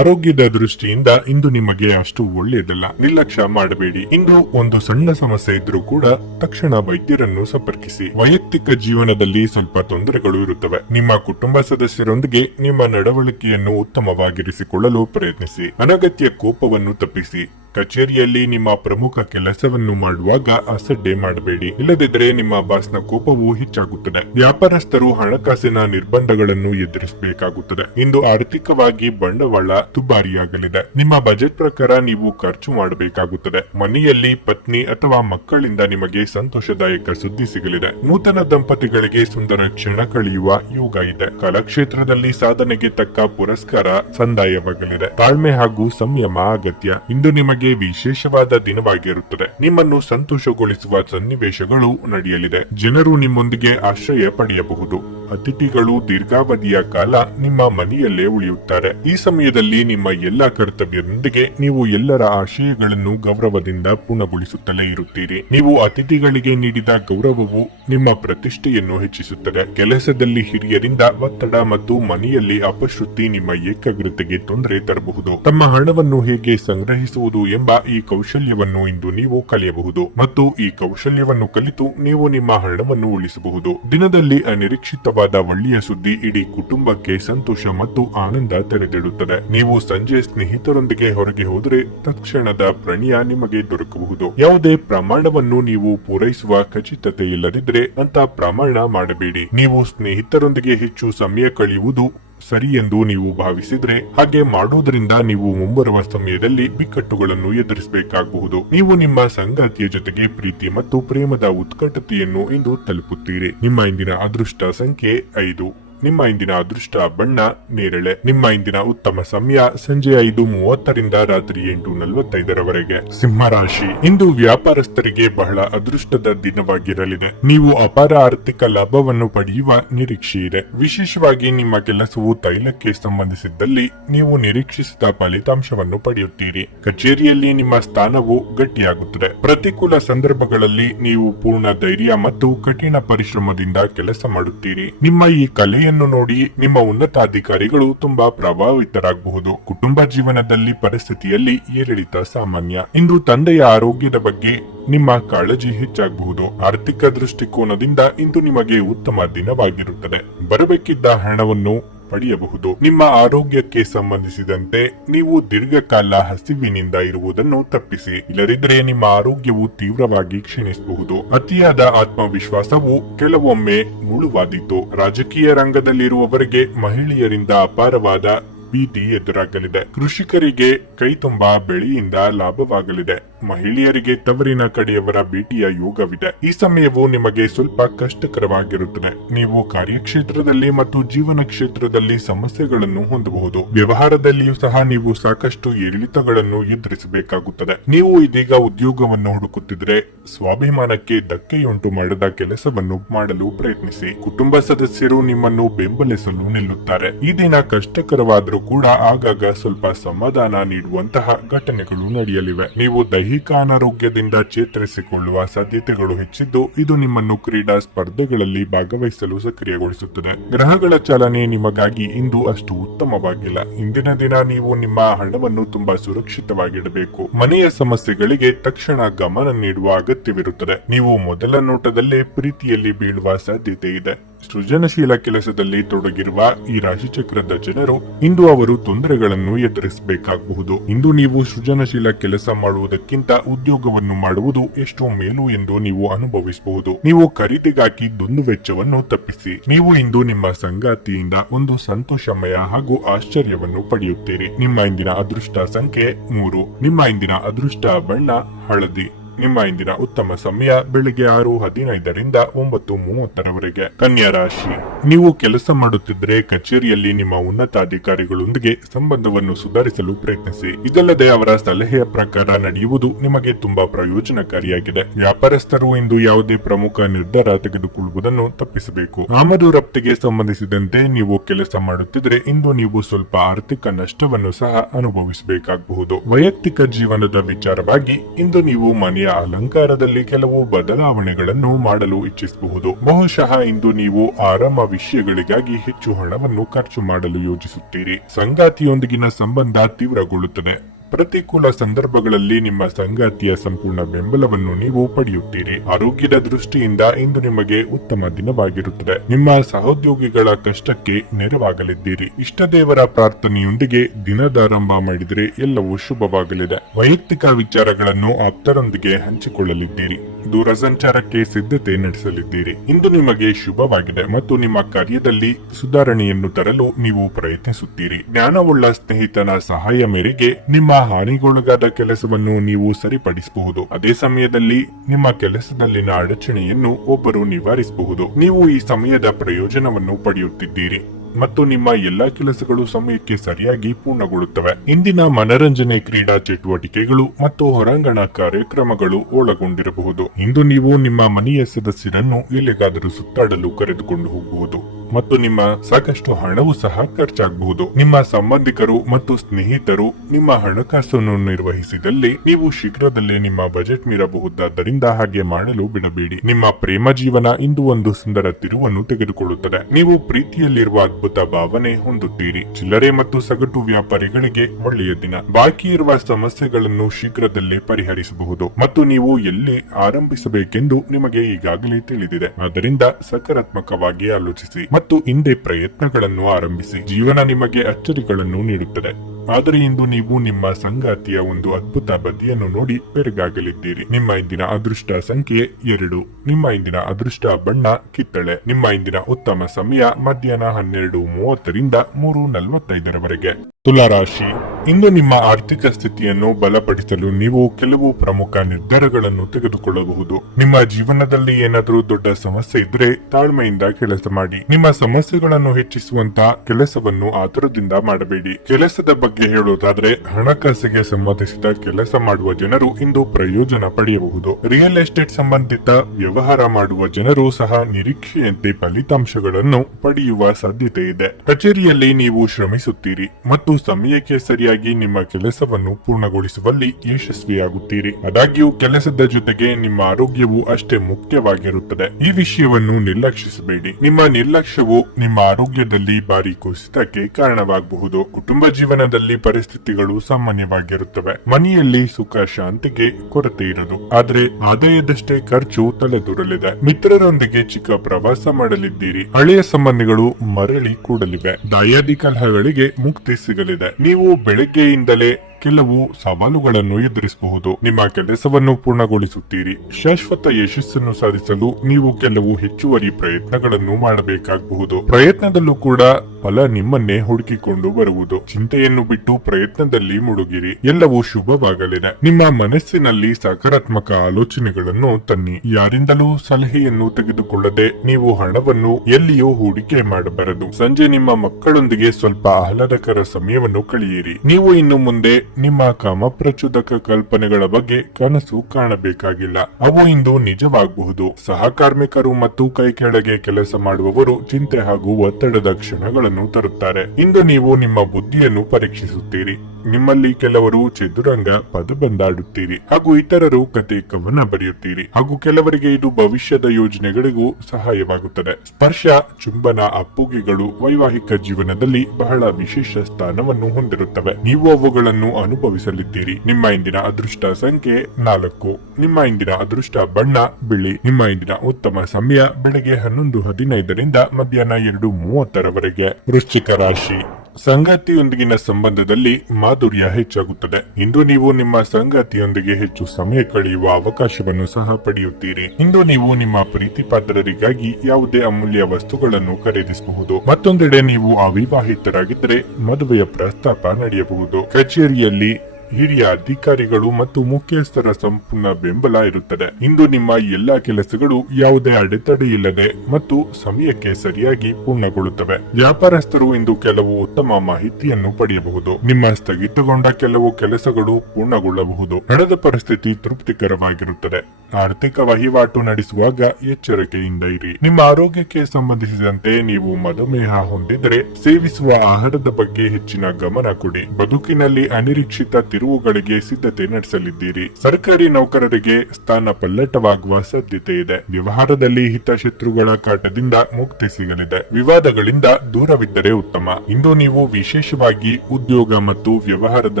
ಆರೋಗ್ಯದ ದೃಷ್ಟಿಯಿಂದ ಇಂದು ನಿಮಗೆ ಅಷ್ಟು ಒಳ್ಳೆಯದಲ್ಲ. ನಿರ್ಲಕ್ಷ್ಯ ಮಾಡಬೇಡಿ. ಇಂದು ಒಂದು ಸಣ್ಣ ಸಮಸ್ಯೆ ಇದ್ರೂ ಕೂಡ ತಕ್ಷಣ ವೈದ್ಯರನ್ನು ಸಂಪರ್ಕಿಸಿ. ವೈಯಕ್ತಿಕ ಜೀವನದಲ್ಲಿ ಸ್ವಲ್ಪ ತೊಂದರೆಗಳು ಇರುತ್ತವೆ. ನಿಮ್ಮ ಕುಟುಂಬ ಸದಸ್ಯರೊಂದಿಗೆ ನಿಮ್ಮ ನಡವಳಿಕೆಯನ್ನು ಉತ್ತಮವಾಗಿರಿಸಿಕೊಳ್ಳಲು ಪ್ರಯತ್ನಿಸಿ. ಅನಗತ್ಯ ಕೋಪವನ್ನು ತಪ್ಪಿಸಿ. ಕಚೇರಿಯಲ್ಲಿ ನಿಮ್ಮ ಪ್ರಮುಖ ಕೆಲಸವನ್ನು ಮಾಡುವಾಗ ಅಸಡ್ಡೆ ಮಾಡಬೇಡಿ. ಇಲ್ಲದಿದ್ದರೆ ನಿಮ್ಮ ಬಾಸ್ನ ಕೋಪವು ಹೆಚ್ಚಾಗುತ್ತದೆ. ವ್ಯಾಪಾರಸ್ಥರು ಹಣಕಾಸಿನ ನಿರ್ಬಂಧಗಳನ್ನು ಎದುರಿಸಬೇಕಾಗುತ್ತದೆ. ಇಂದು ಆರ್ಥಿಕವಾಗಿ ಬಂಡವಾಳ ದುಬಾರಿಯಾಗಲಿದೆ. ನಿಮ್ಮ ಬಜೆಟ್ ಪ್ರಕಾರ ನೀವು ಖರ್ಚು ಮಾಡಬೇಕಾಗುತ್ತದೆ. ಮನೆಯಲ್ಲಿ ಪತ್ನಿ ಅಥವಾ ಮಕ್ಕಳಿಂದ ನಿಮಗೆ ಸಂತೋಷದಾಯಕ ಸುದ್ದಿ ಸಿಗಲಿದೆ. ನೂತನ ದಂಪತಿಗಳಿಗೆ ಸುಂದರ ಕ್ಷಣ ಕಳೆಯುವ ಯೋಗ ಇದೆ. ಕಲಾಕ್ಷೇತ್ರದಲ್ಲಿ ಸಾಧನೆಗೆ ತಕ್ಕ ಪುರಸ್ಕಾರ ಸಂದಾಯವಾಗಲಿದೆ. ತಾಳ್ಮೆ ಹಾಗೂ ಸಂಯಮ ಅಗತ್ಯ. ಇಂದು ನಿಮಗೆ ವಿಶೇಷವಾದ ದಿನವಾಗಿರುತ್ತದೆ. ನಿಮ್ಮನ್ನು ಸಂತೋಷಗೊಳಿಸುವ ಸನ್ನಿವೇಶಗಳು ನಡೆಯಲಿದೆ. ಜನರು ನಿಮ್ಮೊಂದಿಗೆ ಆಶ್ರಯ ಪಡೆಯಬಹುದು. ಅತಿಥಿಗಳು ದೀರ್ಘಾವಧಿಯ ಕಾಲ ನಿಮ್ಮ ಮನೆಯಲ್ಲೇ ಉಳಿಯುತ್ತಾರೆ. ಈ ಸಮಯದಲ್ಲಿ ನಿಮ್ಮ ಎಲ್ಲಾ ಕರ್ತವ್ಯದೊಂದಿಗೆ ನೀವು ಎಲ್ಲರ ಆಶಯಗಳನ್ನು ಗೌರವದಿಂದ ಪೂರ್ಣಗೊಳಿಸುತ್ತಲೇ ಇರುತ್ತೀರಿ. ನೀವು ಅತಿಥಿಗಳಿಗೆ ನೀಡಿದ ಗೌರವವು ನಿಮ್ಮ ಪ್ರತಿಷ್ಠೆಯನ್ನು ಹೆಚ್ಚಿಸುತ್ತದೆ. ಕೆಲಸದಲ್ಲಿ ಹಿರಿಯರಿಂದ ಒತ್ತಡ ಮತ್ತು ಮನೆಯಲ್ಲಿ ಅಪಶ್ರುತಿ ನಿಮ್ಮ ಏಕಾಗ್ರತೆಗೆ ತೊಂದರೆ ತರಬಹುದು. ತಮ್ಮ ಹಣವನ್ನು ಹೇಗೆ ಸಂಗ್ರಹಿಸುವುದು ಎಂಬ ಈ ಕೌಶಲ್ಯವನ್ನು ಇಂದು ನೀವು ಕಲಿಯಬಹುದು ಮತ್ತು ಈ ಕೌಶಲ್ಯವನ್ನು ಕಲಿತು ನೀವು ನಿಮ್ಮ ಹಣವನ್ನು ಉಳಿಸಬಹುದು. ದಿನದಲ್ಲಿ ಅನಿರೀಕ್ಷಿತವಾದ ಒಳ್ಳೆಯ ಸುದ್ದಿ ಇಡೀ ಕುಟುಂಬಕ್ಕೆ ಸಂತೋಷ ಮತ್ತು ಆನಂದ ತೆರೆದಿಡುತ್ತದೆ. ನೀವು ಸಂಜೆ ಸ್ನೇಹಿತರೊಂದಿಗೆ ಹೊರಗೆ ಹೋದರೆ ತಕ್ಷಣದ ಪ್ರಣಯ ನಿಮಗೆ ದೊರಕಬಹುದು. ಯಾವುದೇ ಪ್ರಮಾಣವನ್ನು ನೀವು ಪೂರೈಸುವ ಖಚಿತತೆ ಇಲ್ಲದಿದ್ದರೆ ಅಂತ ಪ್ರಮಾಣ ಮಾಡಬೇಡಿ. ನೀವು ಸ್ನೇಹಿತರೊಂದಿಗೆ ಹೆಚ್ಚು ಸಮಯ ಕಳೆಯುವುದು ಸರಿ ಎಂದು ನೀವು ಭಾವಿಸಿದ್ರೆ ಹಾಗೆ ಮಾಡುವುದರಿಂದ ನೀವು ಮುಂಬರುವ ಸಮಯದಲ್ಲಿ ಬಿಕ್ಕಟ್ಟುಗಳನ್ನು ಎದುರಿಸಬೇಕಾಗಬಹುದು. ನೀವು ನಿಮ್ಮ ಸಂಗಾತಿಯ ಜೊತೆಗೆ ಪ್ರೀತಿ ಮತ್ತು ಪ್ರೇಮದ ಉತ್ಕಟತೆಯನ್ನು ಇಂದು ತಲುಪುತ್ತೀರಿ. ನಿಮ್ಮ ಇಂದಿನ ಅದೃಷ್ಟ ಸಂಖ್ಯೆ 5. ನಿಮ್ಮ ಇಂದಿನ ಅದೃಷ್ಟ ಬಣ್ಣ ನೇರಳೆ. ನಿಮ್ಮ ಇಂದಿನ ಉತ್ತಮ ಸಮಯ ಸಂಜೆ 5:30ರಿಂದ ರಾತ್ರಿ 8:45ರವರೆಗೆ. ಸಿಂಹರಾಶಿ. ಇಂದು ವ್ಯಾಪಾರಸ್ಥರಿಗೆ ಬಹಳ ಅದೃಷ್ಟದ ದಿನವಾಗಿರಲಿದೆ. ನೀವು ಅಪಾರ ಆರ್ಥಿಕ ಲಾಭವನ್ನು ಪಡೆಯುವ ನಿರೀಕ್ಷೆ ಇದೆ. ವಿಶೇಷವಾಗಿ ನಿಮ್ಮ ಕೆಲಸವು ತೈಲಕ್ಕೆ ಸಂಬಂಧಿಸಿದ್ದಲ್ಲಿ ನೀವು ನಿರೀಕ್ಷಿಸಿದ ಫಲಿತಾಂಶವನ್ನು ಪಡೆಯುತ್ತೀರಿ. ಕಚೇರಿಯಲ್ಲಿ ನಿಮ್ಮ ಸ್ಥಾನವು ಗಟ್ಟಿಯಾಗುತ್ತದೆ. ಪ್ರತಿಕೂಲ ಸಂದರ್ಭಗಳಲ್ಲಿ ನೀವು ಪೂರ್ಣ ಧೈರ್ಯ ಮತ್ತು ಕಠಿಣ ಪರಿಶ್ರಮದಿಂದ ಕೆಲಸ ಮಾಡುತ್ತೀರಿ. ನಿಮ್ಮ ಈ ಕಲೆಯನ್ನು ನೋಡಿ ನಿಮ್ಮ ಉನ್ನತಾಧಿಕಾರಿಗಳು ತುಂಬಾ ಪ್ರಭಾವಿತರಾಗಬಹುದು. ಕುಟುಂಬ ಜೀವನದಲ್ಲಿ ಪರಿಸ್ಥಿತಿಯಲ್ಲಿ ಏರಿಳಿತ ಸಾಮಾನ್ಯ. ಇಂದು ತಂದೆಯ ಆರೋಗ್ಯದ ಬಗ್ಗೆ ನಿಮ್ಮ ಕಾಳಜಿ ಹೆಚ್ಚಾಗಬಹುದು. ಆರ್ಥಿಕ ದೃಷ್ಟಿಕೋನದಿಂದ ಇಂದು ನಿಮಗೆ ಉತ್ತಮ ದಿನವಾಗಿರುತ್ತದೆ. ಬರಬೇಕಿದ್ದ ಹಣವನ್ನು ಪಡೆಯಬಹುದು. ನಿಮ್ಮ ಆರೋಗ್ಯಕ್ಕೆ ಸಂಬಂಧಿಸಿದಂತೆ ನೀವು ದೀರ್ಘಕಾಲ ಹಸಿವಿನಿಂದ ಇರುವುದನ್ನು ತಪ್ಪಿಸಿ, ಇಲ್ಲದಿದ್ದರೆ ನಿಮ್ಮ ಆರೋಗ್ಯವು ತೀವ್ರವಾಗಿ ಕ್ಷೀಣಿಸಬಹುದು. ಅತಿಯಾದ ಆತ್ಮವಿಶ್ವಾಸವು ಕೆಲವೊಮ್ಮೆ ಮುಳುವಾದೀತು. ರಾಜಕೀಯ ರಂಗದಲ್ಲಿರುವವರಿಗೆ ಮಹಿಳೆಯರಿಂದ ಅಪಾರವಾದ ಭೀತಿ ಎದುರಾಗಲಿದೆ. ಕೃಷಿಕರಿಗೆ ಕೈ ತುಂಬಾ ಬೆಳೆಯಿಂದ ಲಾಭವಾಗಲಿದೆ. ಮಹಿಳೆಯರಿಗೆ ತವರಿನ ಕಡೆಯವರ ಭೇಟಿಯ ಯೋಗವಿದೆ. ಈ ಸಮಯವು ನಿಮಗೆ ಸ್ವಲ್ಪ ಕಷ್ಟಕರವಾಗಿರುತ್ತದೆ. ನೀವು ಕಾರ್ಯಕ್ಷೇತ್ರದಲ್ಲಿ ಮತ್ತು ಜೀವನ ಕ್ಷೇತ್ರದಲ್ಲಿ ಸಮಸ್ಯೆಗಳನ್ನು ಹೊಂದಬಹುದು. ವ್ಯವಹಾರದಲ್ಲಿಯೂ ಸಹ ನೀವು ಸಾಕಷ್ಟು ಏರಿಳಿತಗಳನ್ನು ಎದುರಿಸಬೇಕಾಗುತ್ತದೆ. ನೀವು ಇದೀಗ ಉದ್ಯೋಗವನ್ನು ಹುಡುಕುತ್ತಿದ್ರೆ ಸ್ವಾಭಿಮಾನಕ್ಕೆ ಧಕ್ಕೆಯುಂಟು ಮಾಡದ ಕೆಲಸವನ್ನು ಮಾಡಲು ಪ್ರಯತ್ನಿಸಿ. ಕುಟುಂಬ ಸದಸ್ಯರು ನಿಮ್ಮನ್ನು ಬೆಂಬಲಿಸಲು ನಿಲ್ಲುತ್ತಾರೆ. ಈ ದಿನ ಕಷ್ಟಕರವಾದರೂ ಕೂಡ ಆಗಾಗ ಸ್ವಲ್ಪ ಸಮಾಧಾನ ನೀಡುವಂತಹ ಘಟನೆಗಳು ನಡೆಯಲಿವೆ. ನೀವು ದೈಹಿಕ ಅನಾರೋಗ್ಯದಿಂದ ಚೇತರಿಸಿಕೊಳ್ಳುವ ಸಾಧ್ಯತೆಗಳು ಹೆಚ್ಚಿದ್ದು, ಇದು ನಿಮ್ಮನ್ನು ಕ್ರೀಡಾ ಸ್ಪರ್ಧೆಗಳಲ್ಲಿ ಭಾಗವಹಿಸಲು ಸಕ್ರಿಯಗೊಳಿಸುತ್ತದೆ. ಗ್ರಹಗಳ ಚಾಲನೆ ನಿಮಗಾಗಿ ಇಂದು ಅಷ್ಟು ಉತ್ತಮವಾಗಿಲ್ಲ. ಇಂದಿನ ದಿನ ನೀವು ನಿಮ್ಮ ಹಣವನ್ನು ತುಂಬಾ ಸುರಕ್ಷಿತವಾಗಿಡಬೇಕು. ಮನೆಯ ಸಮಸ್ಯೆಗಳಿಗೆ ತಕ್ಷಣ ಗಮನ ನೀಡುವ ಅಗತ್ಯವಿರುತ್ತದೆ. ನೀವು ಮೊದಲ ನೋಟದಲ್ಲೇ ಪ್ರೀತಿಯಲ್ಲಿ ಬೀಳುವ ಸಾಧ್ಯತೆ ಇದೆ. ಸೃಜನಶೀಲ ಕೆಲಸದಲ್ಲಿ ತೊಡಗಿರುವ ಈ ರಾಶಿಚಕ್ರದ ಜನರು ಇಂದು ಅವರು ತೊಂದರೆಗಳನ್ನು ಎದುರಿಸಬೇಕಾಗಬಹುದು. ಇಂದು ನೀವು ಸೃಜನಶೀಲ ಕೆಲಸ ಮಾಡುವುದಕ್ಕಿಂತ ಉದ್ಯೋಗವನ್ನು ಮಾಡುವುದು ಎಷ್ಟೋ ಮೇಲು ಎಂದು ನೀವು ಅನುಭವಿಸಬಹುದು. ನೀವು ಖರೀದಿಗಾಗಿ ದುಂದುವೆಚ್ಚವನ್ನು ತಪ್ಪಿಸಿ. ನೀವು ಇಂದು ನಿಮ್ಮ ಸಂಗಾತಿಯಿಂದ ಒಂದು ಸಂತೋಷಮಯ ಹಾಗೂ ಆಶ್ಚರ್ಯವನ್ನು ಪಡೆಯುತ್ತೀರಿ. ನಿಮ್ಮ ಇಂದಿನ ಅದೃಷ್ಟ ಸಂಖ್ಯೆ 3. ನಿಮ್ಮ ಇಂದಿನ ಅದೃಷ್ಟ ಬಣ್ಣ ಹಳದಿ. ನಿಮ್ಮ ಇಂದಿನ ಉತ್ತಮ ಸಮಯ ಬೆಳಿಗ್ಗೆ 6:15ರಿಂದ 9:30ರವರೆಗೆ. ಕನ್ಯಾ ರಾಶಿ, ನೀವು ಕೆಲಸ ಮಾಡುತ್ತಿದ್ದರೆ ಕಚೇರಿಯಲ್ಲಿ ನಿಮ್ಮ ಉನ್ನತಾಧಿಕಾರಿಗಳೊಂದಿಗೆ ಸಂಬಂಧವನ್ನು ಸುಧಾರಿಸಲು ಪ್ರಯತ್ನಿಸಿ. ಇದಲ್ಲದೆ ಅವರ ಸಲಹೆಯ ಪ್ರಕಾರ ನಡೆಯುವುದು ನಿಮಗೆ ತುಂಬಾ ಪ್ರಯೋಜನಕಾರಿಯಾಗಿದೆ. ವ್ಯಾಪಾರಸ್ಥರು ಇಂದು ಯಾವುದೇ ಪ್ರಮುಖ ನಿರ್ಧಾರ ತೆಗೆದುಕೊಳ್ಳುವುದನ್ನು ತಪ್ಪಿಸಬೇಕು. ಆಮದು ರಫ್ತಿಗೆ ಸಂಬಂಧಿಸಿದಂತೆ ನೀವು ಕೆಲಸ ಮಾಡುತ್ತಿದ್ರೆ ಇಂದು ನೀವು ಸ್ವಲ್ಪ ಆರ್ಥಿಕ ನಷ್ಟವನ್ನು ಸಹ ಅನುಭವಿಸಬೇಕಾಗಬಹುದು. ವೈಯಕ್ತಿಕ ಜೀವನದ ವಿಚಾರವಾಗಿ ಇಂದು ನೀವು ಮನೆಯ ಅಲಂಕಾರದಲ್ಲಿ ಕೆಲವು ಬದಲಾವಣೆಗಳನ್ನು ಮಾಡಲು ಇಚ್ಛಿಸಬಹುದು. ಬಹುಶಃ ಇಂದು ನೀವು ಆರಾಮ ವಿಷಯಗಳಿಗಾಗಿ ಹೆಚ್ಚು ಹಣವನ್ನು ಖರ್ಚು ಮಾಡಲು ಯೋಜಿಸುತ್ತೀರಿ. ಸಂಗಾತಿಯೊಂದಿಗಿನ ಸಂಬಂಧ ತೀವ್ರಗೊಳ್ಳುತ್ತದೆ. ಪ್ರತಿಕೂಲ ಸಂದರ್ಭಗಳಲ್ಲಿ ನಿಮ್ಮ ಸಂಗಾತಿಯ ಸಂಪೂರ್ಣ ಬೆಂಬಲವನ್ನು ನೀವು ಪಡೆಯುತ್ತೀರಿ. ಆರೋಗ್ಯದ ದೃಷ್ಟಿಯಿಂದ ಇಂದು ನಿಮಗೆ ಉತ್ತಮ ದಿನವಾಗಿರುತ್ತದೆ. ನಿಮ್ಮ ಸಹೋದ್ಯೋಗಿಗಳ ಕಷ್ಟಕ್ಕೆ ನೆರವಾಗಲಿದ್ದೀರಿ. ಇಷ್ಟ ದೇವರ ಪ್ರಾರ್ಥನೆಯೊಂದಿಗೆ ದಿನದಾರಂಭ ಮಾಡಿದರೆ ಎಲ್ಲವೂ ಶುಭವಾಗಲಿದೆ. ವೈಯಕ್ತಿಕ ವಿಚಾರಗಳನ್ನು ಆಪ್ತರೊಂದಿಗೆ ಹಂಚಿಕೊಳ್ಳಲಿದ್ದೀರಿ. ದೂರ ಸಂಚಾರಕ್ಕೆ ಸಿದ್ಧತೆ ನಡೆಸಲಿದ್ದೀರಿ. ಇಂದು ನಿಮಗೆ ಶುಭವಾಗಿದೆ ಮತ್ತು ನಿಮ್ಮ ಕಾರ್ಯದಲ್ಲಿ ಸುಧಾರಣೆಯನ್ನು ತರಲು ನೀವು ಪ್ರಯತ್ನಿಸುತ್ತೀರಿ. ಜ್ಞಾನವುಳ್ಳ ಸ್ನೇಹಿತನ ಸಹಾಯ ಮೇರೆಗೆ ನಿಮ್ಮ ಹಾನಿಗೊಳಗಾದ ಕೆಲಸವನ್ನು ನೀವು ಸರಿಪಡಿಸಬಹುದು. ಅದೇ ಸಮಯದಲ್ಲಿ ನಿಮ್ಮ ಕೆಲಸದಲ್ಲಿನ ಅಡಚಣೆಯನ್ನು ಒಬ್ಬರು ನಿವಾರಿಸಬಹುದು. ನೀವು ಈ ಸಮಯದ ಪ್ರಯೋಜನವನ್ನು ಪಡೆಯುತ್ತಿದ್ದೀರಿ ಮತ್ತು ನಿಮ್ಮ ಎಲ್ಲಾ ಕೆಲಸಗಳು ಸಮಯಕ್ಕೆ ಸರಿಯಾಗಿ ಪೂರ್ಣಗೊಳ್ಳುತ್ತವೆ. ಇಂದಿನ ಮನರಂಜನೆ, ಕ್ರೀಡಾ ಚಟುವಟಿಕೆಗಳು ಮತ್ತು ಹೊರಾಂಗಣ ಕಾರ್ಯಕ್ರಮಗಳು ಒಳಗೊಂಡಿರಬಹುದು. ಇಂದು ನೀವು ನಿಮ್ಮ ಮನೆಯ ಸದಸ್ಯರನ್ನು ಎಲ್ಲಿಗಾದರೂ ಸುತ್ತಾಡಲು ಕರೆದುಕೊಂಡು ಹೋಗಬಹುದು ಮತ್ತು ನಿಮ್ಮ ಸಾಕಷ್ಟು ಹಣವೂ ಸಹ ಖರ್ಚಾಗಬಹುದು. ನಿಮ್ಮ ಸಂಬಂಧಿಕರು ಮತ್ತು ಸ್ನೇಹಿತರು ನಿಮ್ಮ ಹಣಕಾಸನ್ನು ನಿರ್ವಹಿಸಿದಲ್ಲಿ ನೀವು ಶೀಘ್ರದಲ್ಲೇ ನಿಮ್ಮ ಬಜೆಟ್ ಮೀರಬಹುದಾದ್ದರಿಂದ ಹಾಗೆ ಮಾಡಲು ಬಿಡಬೇಡಿ. ನಿಮ್ಮ ಪ್ರೇಮ ಜೀವನ ಇಂದು ಒಂದು ಸುಂದರ ತಿರುವನ್ನು ತೆಗೆದುಕೊಳ್ಳುತ್ತದೆ. ನೀವು ಪ್ರೀತಿಯಲ್ಲಿರುವ ಅದ್ಭುತ ಭಾವನೆ ಹೊಂದುತ್ತೀರಿ. ಚಿಲ್ಲರೆ ಮತ್ತು ಸಗಟು ವ್ಯಾಪಾರಿಗಳಿಗೆ ಒಳ್ಳೆಯ ದಿನ. ಬಾಕಿ ಇರುವ ಸಮಸ್ಯೆಗಳನ್ನು ಶೀಘ್ರದಲ್ಲೇ ಪರಿಹರಿಸಬಹುದು ಮತ್ತು ನೀವು ಎಲ್ಲಿ ಆರಂಭಿಸಬೇಕೆಂದು ನಿಮಗೆ ಈಗಾಗಲೇ ತಿಳಿದಿದೆ. ಆದ್ದರಿಂದ ಸಕಾರಾತ್ಮಕವಾಗಿ ಆಲೋಚಿಸಿ ಮತ್ತು ಹಿಂದೆ ಪ್ರಯತ್ನಗಳನ್ನು ಆರಂಭಿಸಿ. ಜೀವನ ನಿಮಗೆ ಅಚ್ಚರಿಗಳನ್ನು ನೀಡುತ್ತದೆ. ಆದರೆ ಇಂದು ನೀವು ನಿಮ್ಮ ಸಂಗಾತಿಯ ಒಂದು ಅದ್ಭುತ ಬದಿಯನ್ನು ನೋಡಿ ಬೆರಗಾಗಲಿದ್ದೀರಿ. ನಿಮ್ಮ ಇಂದಿನ ಅದೃಷ್ಟ ಸಂಖ್ಯೆ 2. ನಿಮ್ಮ ಇಂದಿನ ಅದೃಷ್ಟ ಬಣ್ಣ ಕಿತ್ತಳೆ. ನಿಮ್ಮ ಇಂದಿನ ಉತ್ತಮ ಸಮಯ ಮಧ್ಯಾಹ್ನ 12:30ರಿಂದ 3:45ರವರೆಗೆ. ತುಲಾರಾಶಿ, ಇಂದು ನಿಮ್ಮ ಆರ್ಥಿಕ ಸ್ಥಿತಿಯನ್ನು ಬಲಪಡಿಸಲು ನೀವು ಕೆಲವು ಪ್ರಮುಖ ನಿರ್ಧಾರಗಳನ್ನು ತೆಗೆದುಕೊಳ್ಳಬಹುದು. ನಿಮ್ಮ ಜೀವನದಲ್ಲಿ ಏನಾದರೂ ದೊಡ್ಡ ಸಮಸ್ಯೆ ಇದ್ರೆ ತಾಳ್ಮೆಯಿಂದ ಕೆಲಸ ಮಾಡಿ. ನಿಮ್ಮ ಸಮಸ್ಯೆಗಳನ್ನು ಹೆಚ್ಚಿಸುವಂತಹ ಕೆಲಸವನ್ನು ಆತುರದಿಂದ ಮಾಡಬೇಡಿ. ಕೆಲಸದ ಬಗ್ಗೆ ಹೇಳೋದಾದ್ರೆ ಹಣಕಾಸಿಗೆ ಸಂಬಂಧಿಸಿದ ಕೆಲಸ ಮಾಡುವ ಜನರು ಇಂದು ಪ್ರಯೋಜನ ಪಡೆಯಬಹುದು. ರಿಯಲ್ ಎಸ್ಟೇಟ್ ಸಂಬಂಧಿತ ವ್ಯವಹಾರ ಮಾಡುವ ಜನರು ಸಹ ನಿರೀಕ್ಷೆಯಂತೆ ಫಲಿತಾಂಶಗಳನ್ನು ಪಡೆಯುವ ಸಾಧ್ಯತೆ ಇದೆ. ಕಚೇರಿಯಲ್ಲಿ ನೀವು ಶ್ರಮಿಸುತ್ತೀರಿ ಮತ್ತು ಸಮಯಕ್ಕೆ ಸರಿಯಾಗಿ ನಿಮ್ಮ ಕೆಲಸವನ್ನು ಪೂರ್ಣಗೊಳಿಸುವಲ್ಲಿ ಯಶಸ್ವಿಯಾಗುತ್ತೀರಿ. ಆದಾಗ್ಯೂ ಕೆಲಸದ ಜೊತೆಗೆ ನಿಮ್ಮ ಆರೋಗ್ಯವು ಅಷ್ಟೇ ಮುಖ್ಯವಾಗಿರುತ್ತದೆ. ಈ ವಿಷಯವನ್ನು ನಿರ್ಲಕ್ಷಿಸಬೇಡಿ. ನಿಮ್ಮ ನಿರ್ಲಕ್ಷ್ಯವು ನಿಮ್ಮ ಆರೋಗ್ಯದಲ್ಲಿ ಭಾರಿ ಕುಸಿತಕ್ಕೆ ಕಾರಣವಾಗಬಹುದು. ಕುಟುಂಬ ಜೀವನದಲ್ಲಿ ಪರಿಸ್ಥಿತಿಗಳು ಸಾಮಾನ್ಯವಾಗಿರುತ್ತವೆ. ಮನೆಯಲ್ಲಿ ಸುಖ ಶಾಂತಿಗೆ ಕೊರತೆ ಇರದು, ಆದ್ರೆ ಆದಾಯದಷ್ಟೇ ಖರ್ಚು ತಲೆದೂರಲಿದೆ. ಮಿತ್ರರೊಂದಿಗೆ ಚಿಕ್ಕ ಪ್ರವಾಸ ಮಾಡಲಿದ್ದೀರಿ. ಹಳೆಯ ಸಂಬಂಧಿಗಳು ಮರಳಿ ಕೂಡಲಿವೆ. ದಾಯಾದಿ ಕಲಹಗಳಿಗೆ ಮುಕ್ತಿ ಸಿಗಲಿದೆ. ನೀವು ಬೆಳಗ್ಗೆಯಿಂದಲೇ ಕೆಲವು ಸವಾಲುಗಳನ್ನು ಎದುರಿಸಬಹುದು. ನಿಮ್ಮ ಕೆಲಸವನ್ನು ಪೂರ್ಣಗೊಳಿಸುತ್ತೀರಿ. ಶಾಶ್ವತ ಯಶಸ್ಸನ್ನು ಸಾಧಿಸಲು ನೀವು ಕೆಲವು ಹೆಚ್ಚುವರಿ ಪ್ರಯತ್ನಗಳನ್ನು ಮಾಡಬೇಕಾಗಬಹುದು. ಪ್ರಯತ್ನದಲ್ಲೂ ಕೂಡ ಫಲ ನಿಮ್ಮನ್ನೇ ಹುಡುಕಿಕೊಂಡು ಬರುವುದು. ಚಿಂತೆಯನ್ನು ಬಿಟ್ಟು ಪ್ರಯತ್ನದಲ್ಲಿ ಮುಳುಗಿರಿ. ಎಲ್ಲವೂ ಶುಭವಾಗಲಿದೆ. ನಿಮ್ಮ ಮನಸ್ಸಿನಲ್ಲಿ ಸಕಾರಾತ್ಮಕ ಆಲೋಚನೆಗಳನ್ನು ತನ್ನಿ. ಯಾರಿಂದಲೂ ಸಲಹೆಯನ್ನು ತೆಗೆದುಕೊಳ್ಳದೆ ನೀವು ಹಣವನ್ನು ಎಲ್ಲಿಯೋ ಹೂಡಿಕೆ ಮಾಡಬಾರದು. ಸಂಜೆ ನಿಮ್ಮ ಮಕ್ಕಳೊಂದಿಗೆ ಸ್ವಲ್ಪ ಆಹ್ಲಾದಕರ ಸಮಯವನ್ನು ಕಳೆಯಿರಿ. ನೀವು ಇನ್ನು ಮುಂದೆ ನಿಮ್ಮ ಕಾಮಪ್ರಚೋದಕ ಕಲ್ಪನೆಗಳ ಬಗ್ಗೆ ಕನಸು ಕಾಣಬೇಕಾಗಿಲ್ಲ. ಅವು ಇಂದು ನಿಜವಾಗಬಹುದು. ಸಹಕಾರ್ಮಿಕರು ಮತ್ತು ಕೈ ಕೆಳಗೆ ಕೆಲಸ ಮಾಡುವವರು ಚಿಂತೆ ಹಾಗೂ ಒತ್ತಡದ ಕ್ಷಣಗಳನ್ನು ತರುತ್ತಾರೆ. ಇಂದು ನೀವು ನಿಮ್ಮ ಬುದ್ಧಿಯನ್ನು ಪರೀಕ್ಷಿಸುತ್ತೀರಿ. ನಿಮ್ಮಲ್ಲಿ ಕೆಲವರು ಚದುರಂಗ ಪದಬಂಧ ಆಡುತ್ತೀರಿ ಹಾಗೂ ಇತರರು ಕತೆ ಕವನ ಬರೆಯುತ್ತೀರಿ ಹಾಗೂ ಕೆಲವರಿಗೆ ಇದು ಭವಿಷ್ಯದ ಯೋಜನೆಗಳಿಗೂ ಸಹಾಯವಾಗುತ್ತದೆ. ಸ್ಪರ್ಶ, ಚುಂಬನ, ಅಪ್ಪುಗೆಗಳು ವೈವಾಹಿಕ ಜೀವನದಲ್ಲಿ ಬಹಳ ವಿಶೇಷ ಸ್ಥಾನವನ್ನು ಹೊಂದಿರುತ್ತವೆ. ನೀವು ಅವುಗಳನ್ನು ಅನುಭವಿಸಲಿದ್ದೀರಿ. ನಿಮ್ಮ ಇಂದಿನ ಅದೃಷ್ಟ ಸಂಖ್ಯೆ 4. ನಿಮ್ಮ ಇಂದಿನ ಅದೃಷ್ಟ ಬಣ್ಣ ಬಿಳಿ. ನಿಮ್ಮ ಇಂದಿನ ಉತ್ತಮ ಸಮಯ ಬೆಳಗ್ಗೆ 11:15ರಿಂದ ಮಧ್ಯಾಹ್ನ 2:30ರವರೆಗೆ. ವೃಶ್ಚಿಕ ರಾಶಿ. ಸಂಗಾತಿಯೊಂದಿಗಿನ ಸಂಬಂಧದಲ್ಲಿ ಮಾಧುರ್ಯ ಹೆಚ್ಚಾಗುತ್ತದೆ. ಇಂದು ನೀವು ನಿಮ್ಮ ಸಂಗಾತಿಯೊಂದಿಗೆ ಹೆಚ್ಚು ಸಮಯ ಕಳೆಯುವ ಅವಕಾಶವನ್ನು ಸಹ ಪಡೆಯುತ್ತೀರಿ. ಇಂದು ನೀವು ನಿಮ್ಮ ಪ್ರೀತಿ ಪಾತ್ರರಿಗಾಗಿ ಯಾವುದೇ ಅಮೂಲ್ಯ ವಸ್ತುಗಳನ್ನು ಖರೀದಿಸಬಹುದು. ಮತ್ತೊಂದೆಡೆ ನೀವು ಅವಿವಾಹಿತರಾಗಿದ್ದರೆ ಮದುವೆಯ ಪ್ರಸ್ತಾಪ ನಡೆಯಬಹುದು. ಕಚೇರಿಯಲ್ಲಿ ಹಿರಿಯ ಅಧಿಕಾರಿಗಳು ಮತ್ತು ಮುಖ್ಯಸ್ಥರ ಸಂಪೂರ್ಣ ಬೆಂಬಲ ಇರುತ್ತದೆ. ಇಂದು ನಿಮ್ಮ ಎಲ್ಲಾ ಕೆಲಸಗಳು ಯಾವುದೇ ಅಡೆತಡೆ ಇಲ್ಲದೆ ಮತ್ತು ಸಮಯಕ್ಕೆ ಸರಿಯಾಗಿ ಪೂರ್ಣಗೊಳ್ಳುತ್ತವೆ. ವ್ಯಾಪಾರಸ್ಥರು ಇಂದು ಕೆಲವು ಉತ್ತಮ ಮಾಹಿತಿಯನ್ನು ಪಡೆಯಬಹುದು. ನಿಮ್ಮ ಸ್ಥಗಿತಗೊಂಡ ಕೆಲವು ಕೆಲಸಗಳು ಪೂರ್ಣಗೊಳ್ಳಬಹುದು. ಹಣದ ಪರಿಸ್ಥಿತಿ ತೃಪ್ತಿಕರವಾಗಿರುತ್ತದೆ. ಆರ್ಥಿಕ ವಹಿವಾಟು ನಡೆಸುವಾಗ ಎಚ್ಚರಿಕೆಯಿಂದ ಇರಿ. ನಿಮ್ಮ ಆರೋಗ್ಯಕ್ಕೆ ಸಂಬಂಧಿಸಿದಂತೆ ನೀವು ಮಧುಮೇಹ ಹೊಂದಿದರೆ ಸೇವಿಸುವ ಆಹಾರದ ಬಗ್ಗೆ ಹೆಚ್ಚಿನ ಗಮನ ಕೊಡಿ. ಬದುಕಿನಲ್ಲಿ ಅನಿರೀಕ್ಷಿತ ತಿರುವುಗಳಿಗೆ ಸಿದ್ಧತೆ ನಡೆಸಲಿದ್ದೀರಿ. ಸರ್ಕಾರಿ ನೌಕರರಿಗೆ ಸ್ಥಾನ ಪಲ್ಲಟವಾಗುವ ಸಾಧ್ಯತೆ ಇದೆ. ವ್ಯವಹಾರದಲ್ಲಿ ಹಿತಶತ್ರುಗಳ ಕಾಟದಿಂದ ಮುಕ್ತಿ ಸಿಗಲಿದೆ. ವಿವಾದಗಳಿಂದ ದೂರವಿದ್ದರೆ ಉತ್ತಮ. ಇಂದು ನೀವು ವಿಶೇಷವಾಗಿ ಉದ್ಯೋಗ ಮತ್ತು ವ್ಯವಹಾರದ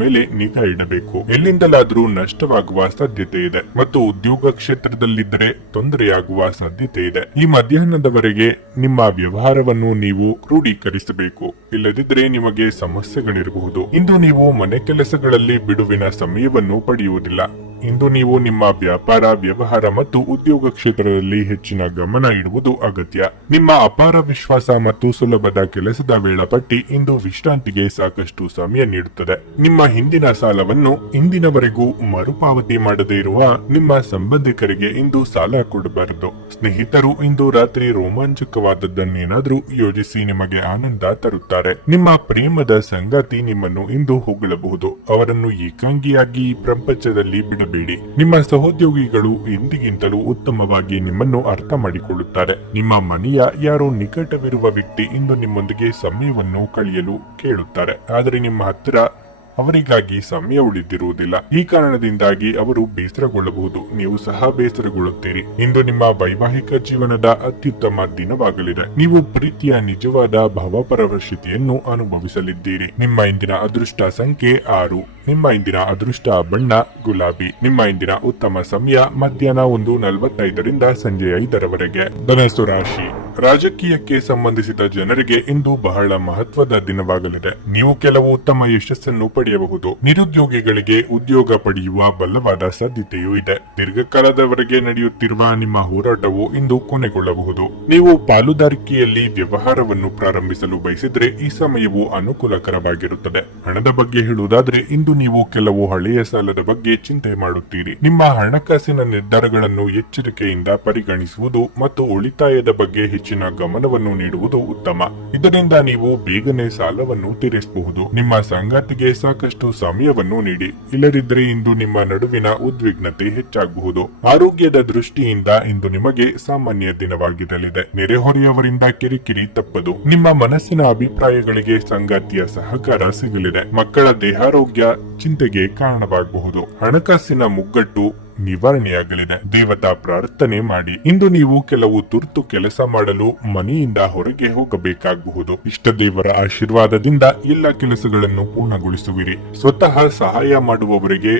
ಮೇಲೆ ನಿಗಾ ಇಡಬೇಕು. ಎಲ್ಲಿಂದಲಾದರೂ ನಷ್ಟವಾಗುವ ಸಾಧ್ಯತೆ ಇದೆ ಮತ್ತು ಉದ್ಯೋಗ ಕ್ಷೇತ್ರದಲ್ಲಿದ್ದರೆ ತೊಂದರೆಯಾಗುವ ಸಾಧ್ಯತೆ ಇದೆ. ಈ ಮಧ್ಯಾಹ್ನದವರೆಗೆ ನಿಮ್ಮ ವ್ಯವಹಾರವನ್ನು ನೀವು ಕ್ರೋಢೀಕರಿಸಬೇಕು. ಇಲ್ಲದಿದ್ದರೆ ನಿಮಗೆ ಸಮಸ್ಯೆಗಳಿರಬಹುದು. ಇಂದು ನೀವು ಮನೆ ಕೆಲಸಗಳಲ್ಲಿ ಬಿಡುವಿನ ಸಮಯವನ್ನು ಪಡೆಯುವುದಿಲ್ಲ. ಇಂದು ನೀವು ನಿಮ್ಮ ವ್ಯಾಪಾರ, ವ್ಯವಹಾರ ಮತ್ತು ಉದ್ಯೋಗ ಕ್ಷೇತ್ರದಲ್ಲಿ ಹೆಚ್ಚಿನ ಗಮನ ಇಡುವುದು ಅಗತ್ಯ. ನಿಮ್ಮ ಅಪಾರ ವಿಶ್ವಾಸ ಮತ್ತು ಸುಲಭದ ಕೆಲಸದ ವೇಳಾಪಟ್ಟಿ ಇಂದು ವಿಶ್ರಾಂತಿಗೆ ಸಾಕಷ್ಟು ಸಮಯ ನೀಡುತ್ತದೆ. ನಿಮ್ಮ ಹಿಂದಿನ ಸಾಲವನ್ನು ಇಂದಿನವರೆಗೂ ಮರುಪಾವತಿ ಮಾಡದೇ ಇರುವ ನಿಮ್ಮ ಸಂಬಂಧಿಕರಿಗೆ ಇಂದು ಸಾಲ ಕೊಡಬಾರದು. ಸ್ನೇಹಿತರು ಇಂದು ರಾತ್ರಿ ರೋಮಾಂಚಕವಾದದ್ದನ್ನೇನಾದ್ರೂ ಯೋಜಿಸಿ ನಿಮಗೆ ಆನಂದ ತರುತ್ತಾರೆ. ನಿಮ್ಮ ಪ್ರೇಮದ ಸಂಗಾತಿ ನಿಮ್ಮನ್ನು ಇಂದು ಹೊಗಳಬಹುದು. ಅವರನ್ನು ಏಕಾಂಗಿಯಾಗಿ ಪ್ರಪಂಚದಲ್ಲಿ ಬಿಡಬೇಡಿ. ನಿಮ್ಮ ಸಹೋದ್ಯೋಗಿಗಳು ಎಂದಿಗಿಂತಲೂ ಉತ್ತಮವಾಗಿ ನಿಮ್ಮನ್ನು ಅರ್ಥ ಮಾಡಿಕೊಳ್ಳುತ್ತಾರೆ. ನಿಮ್ಮ ಮನೆಯ ಯಾರೋ ನಿಕಟವಿರುವ ವ್ಯಕ್ತಿ ಇಂದು ನಿಮ್ಮೊಂದಿಗೆ ಸಮಯವನ್ನು ಕಳೆಯಲು ಕೇಳುತ್ತಾರೆ. ಆದರೆ ನಿಮ್ಮ ಹತ್ತಿರ ಅವರಿಗಾಗಿ ಸಮಯ ಉಳಿದಿರುವುದಿಲ್ಲ. ಈ ಕಾರಣದಿಂದಾಗಿ ಅವರು ಬೇಸರಗೊಳ್ಳಬಹುದು. ನೀವು ಸಹ ಬೇಸರಗೊಳ್ಳುತ್ತೀರಿ. ಇಂದು ನಿಮ್ಮ ವೈವಾಹಿಕ ಜೀವನದ ಅತ್ಯುತ್ತಮ ದಿನವಾಗಲಿದೆ. ನೀವು ಪ್ರೀತಿಯ ನಿಜವಾದ ಭಾವಪರವಶತೆಯನ್ನು ಅನುಭವಿಸಲಿದ್ದೀರಿ. ನಿಮ್ಮ ಇಂದಿನ ಅದೃಷ್ಟ ಸಂಖ್ಯೆ 6. ನಿಮ್ಮ ಇಂದಿನ ಅದೃಷ್ಟ ಬಣ್ಣ ಗುಲಾಬಿ. ನಿಮ್ಮ ಇಂದಿನ ಉತ್ತಮ ಸಮಯ ಮಧ್ಯಾಹ್ನ 1:45ರಿಂದ ಸಂಜೆ 5ರವರೆಗೆ. ಧನಸ್ಸು ರಾಶಿ. ರಾಜಕೀಯಕ್ಕೆ ಸಂಬಂಧಿಸಿದ ಜನರಿಗೆ ಇಂದು ಬಹಳ ಮಹತ್ವದ ದಿನವಾಗಲಿದೆ. ನೀವು ಕೆಲವು ಉತ್ತಮ ಯಶಸ್ಸನ್ನು ಪಡೆಯಬಹುದು. ನಿರುದ್ಯೋಗಿಗಳಿಗೆ ಉದ್ಯೋಗ ಪಡೆಯುವ ಬಲವಾದ ಸಾಧ್ಯತೆಯೂ ಇದೆ. ದೀರ್ಘಕಾಲದವರೆಗೆ ನಡೆಯುತ್ತಿರುವ ನಿಮ್ಮ ಹೋರಾಟವು ಇಂದು ಕೊನೆಗೊಳ್ಳಬಹುದು. ನೀವು ಪಾಲುದಾರಿಕೆಯಲ್ಲಿ ವ್ಯವಹಾರವನ್ನು ಪ್ರಾರಂಭಿಸಲು ಬಯಸಿದ್ರೆ ಈ ಸಮಯವು ಅನುಕೂಲಕರವಾಗಿರುತ್ತದೆ. ಹಣದ ಬಗ್ಗೆ ಹೇಳುವುದಾದ್ರೆ ಇಂದು ನೀವು ಕೆಲವು ಹಳೆಯ ಸಾಲದ ಬಗ್ಗೆ ಚಿಂತೆ ಮಾಡುತ್ತೀರಿ. ನಿಮ್ಮ ಹಣಕಾಸಿನ ನಿರ್ಧಾರಗಳನ್ನು ಎಚ್ಚರಿಕೆಯಿಂದ ಪರಿಗಣಿಸುವುದು ಮತ್ತು ಉಳಿತಾಯದ ಬಗ್ಗೆ ಹೆಚ್ಚಿನ ಗಮನವನ್ನು ನೀಡುವುದು ಉತ್ತಮ. ಇದರಿಂದ ನೀವು ಬೇಗನೆ ಸಾಲವನ್ನು ತೀರಿಸಬಹುದು. ನಿಮ್ಮ ಸಂಗಾತಿಗೆ ಸಾಕಷ್ಟು ಸಮಯವನ್ನು ನೀಡಿ, ಇಲ್ಲದಿದ್ದರೆ ಇಂದು ನಿಮ್ಮ ನಡುವಿನ ಉದ್ವಿಗ್ನತೆ ಹೆಚ್ಚಾಗಬಹುದು. ಆರೋಗ್ಯದ ದೃಷ್ಟಿಯಿಂದ ಇಂದು ನಿಮಗೆ ಸಾಮಾನ್ಯ ದಿನವಾಗಿರಲಿದೆ. ನೆರೆಹೊರೆಯವರಿಂದ ಕಿರಿಕಿರಿ ತಪ್ಪದು. ನಿಮ್ಮ ಮನಸ್ಸಿನ ಅಭಿಪ್ರಾಯಗಳಿಗೆ ಸಂಗಾತಿಯ ಸಹಕಾರ ಸಿಗಲಿದೆ. ಮಕ್ಕಳ ದೇಹಾರೋಗ್ಯ ಚಿಂತೆಗೆ ಕಾರಣವಾಗಬಹುದು. ಹಣಕಾಸಿನ ಮುಗ್ಗಟ್ಟು ನಿವಾರಣೆಯಾಗಲಿದೆ. ದೇವತಾ ಪ್ರಾರ್ಥನೆ ಮಾಡಿ. ಇಂದು ನೀವು ಕೆಲವು ತುರ್ತು ಕೆಲಸ ಮಾಡಲು ಮನೆಯಿಂದ ಹೊರಗೆ ಹೋಗಬೇಕಾಗಬಹುದು. ಇಷ್ಟ ದೇವರ ಆಶೀರ್ವಾದದಿಂದ ಎಲ್ಲ ಕೆಲಸಗಳನ್ನು ಪೂರ್ಣಗೊಳಿಸುವಿರಿ. ಸ್ವತಃ ಸಹಾಯ ಮಾಡುವವರಿಗೆ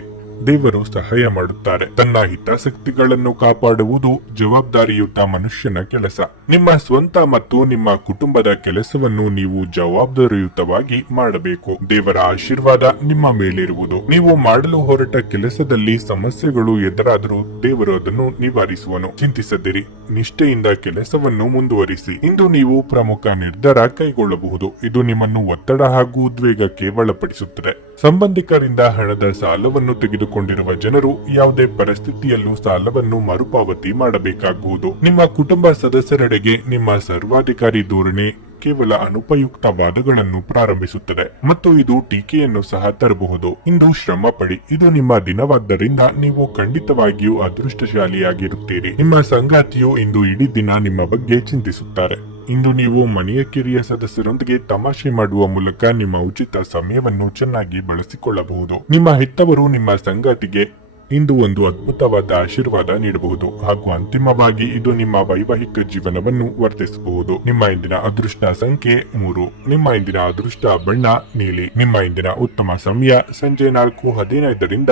ದೇವರು ಸಹಾಯ ಮಾಡುತ್ತಾರೆ. ತನ್ನ ಹಿತಾಸಕ್ತಿಗಳನ್ನು ಕಾಪಾಡುವುದು ಜವಾಬ್ದಾರಿಯುತ ಮನುಷ್ಯನ ಕೆಲಸ. ನಿಮ್ಮ ಸ್ವಂತ ಮತ್ತು ನಿಮ್ಮ ಕುಟುಂಬದ ಕೆಲಸವನ್ನು ನೀವು ಜವಾಬ್ದಾರಿಯುತವಾಗಿ ಮಾಡಬೇಕು. ದೇವರ ಆಶೀರ್ವಾದ ನಿಮ್ಮ ಮೇಲಿರುವುದು. ನೀವು ಮಾಡಲು ಹೊರಟ ಕೆಲಸದಲ್ಲಿ ಸಮಸ್ಯೆಗಳು ಎದುರಾದರೂ ದೇವರು ಅದನ್ನು ನಿವಾರಿಸುವನು. ಚಿಂತಿಸದಿರಿ, ನಿಷ್ಠೆಯಿಂದ ಕೆಲಸವನ್ನು ಮುಂದುವರಿಸಿ. ಇಂದು ನೀವು ಪ್ರಮುಖ ನಿರ್ಧಾರ ಕೈಗೊಳ್ಳಬಹುದು. ಇದು ನಿಮ್ಮನ್ನು ಒತ್ತಡ ಹಾಗೂ ಉದ್ವೇಗಕ್ಕೆ ಒಳಪಡಿಸುತ್ತದೆ. ಸಂಬಂಧಿಕರಿಂದ ಹಣದ ಸಾಲವನ್ನು ತೆಗೆದುಕೊಂಡಿರುವ ಜನರು ಯಾವುದೇ ಪರಿಸ್ಥಿತಿಯಲ್ಲೂ ಸಾಲವನ್ನು ಮರುಪಾವತಿ ಮಾಡಬೇಕಾಗುವುದು. ನಿಮ್ಮ ಕುಟುಂಬ ಸದಸ್ಯರೆಡೆಗೆ ನಿಮ್ಮ ಸರ್ವಾಧಿಕಾರಿ ಧೋರಣೆ ಕೇವಲ ಅನುಪಯುಕ್ತ ವಾದಗಳನ್ನು ಪ್ರಾರಂಭಿಸುತ್ತದೆ ಮತ್ತು ಇದು ಟೀಕೆಯನ್ನು ಸಹ ತರಬಹುದು. ಇಂದು ಶ್ರಮ ಪಡಿ. ಇದು ನಿಮ್ಮ ದಿನವಾದ್ದರಿಂದ ನೀವು ಖಂಡಿತವಾಗಿಯೂ ಅದೃಷ್ಟಶಾಲಿಯಾಗಿರುತ್ತೀರಿ. ನಿಮ್ಮ ಸಂಗಾತಿಯು ಇಂದು ಇಡೀ ದಿನ ನಿಮ್ಮ ಬಗ್ಗೆ ಚಿಂತಿಸುತ್ತಾರೆ. ಇಂದು ನೀವು ಮನೆಯ ಕಿರಿಯ ಸದಸ್ಯರೊಂದಿಗೆ ತಮಾಷೆ ಮಾಡುವ ಮೂಲಕ ನಿಮ್ಮ ಉಚಿತ ಸಮಯವನ್ನು ಚೆನ್ನಾಗಿ ಬಳಸಿಕೊಳ್ಳಬಹುದು. ನಿಮ್ಮ ಹೆತ್ತವರು ನಿಮ್ಮ ಸಂಗಾತಿಗೆ ಇಂದು ಒಂದು ಅದ್ಭುತವಾದ ಆಶೀರ್ವಾದ ನೀಡಬಹುದು ಹಾಗೂ ಅಂತಿಮವಾಗಿ ಇದು ನಿಮ್ಮ ವೈವಾಹಿಕ ಜೀವನವನ್ನು ವರ್ಧಿಸಬಹುದು. ನಿಮ್ಮ ಇಂದಿನ ಅದೃಷ್ಟ ಸಂಖ್ಯೆ 3. ನಿಮ್ಮ ಇಂದಿನ ಅದೃಷ್ಟ ಬಣ್ಣ ನೀಲಿ. ನಿಮ್ಮ ಇಂದಿನ ಉತ್ತಮ ಸಮಯ ಸಂಜೆ 4:15ರಿಂದ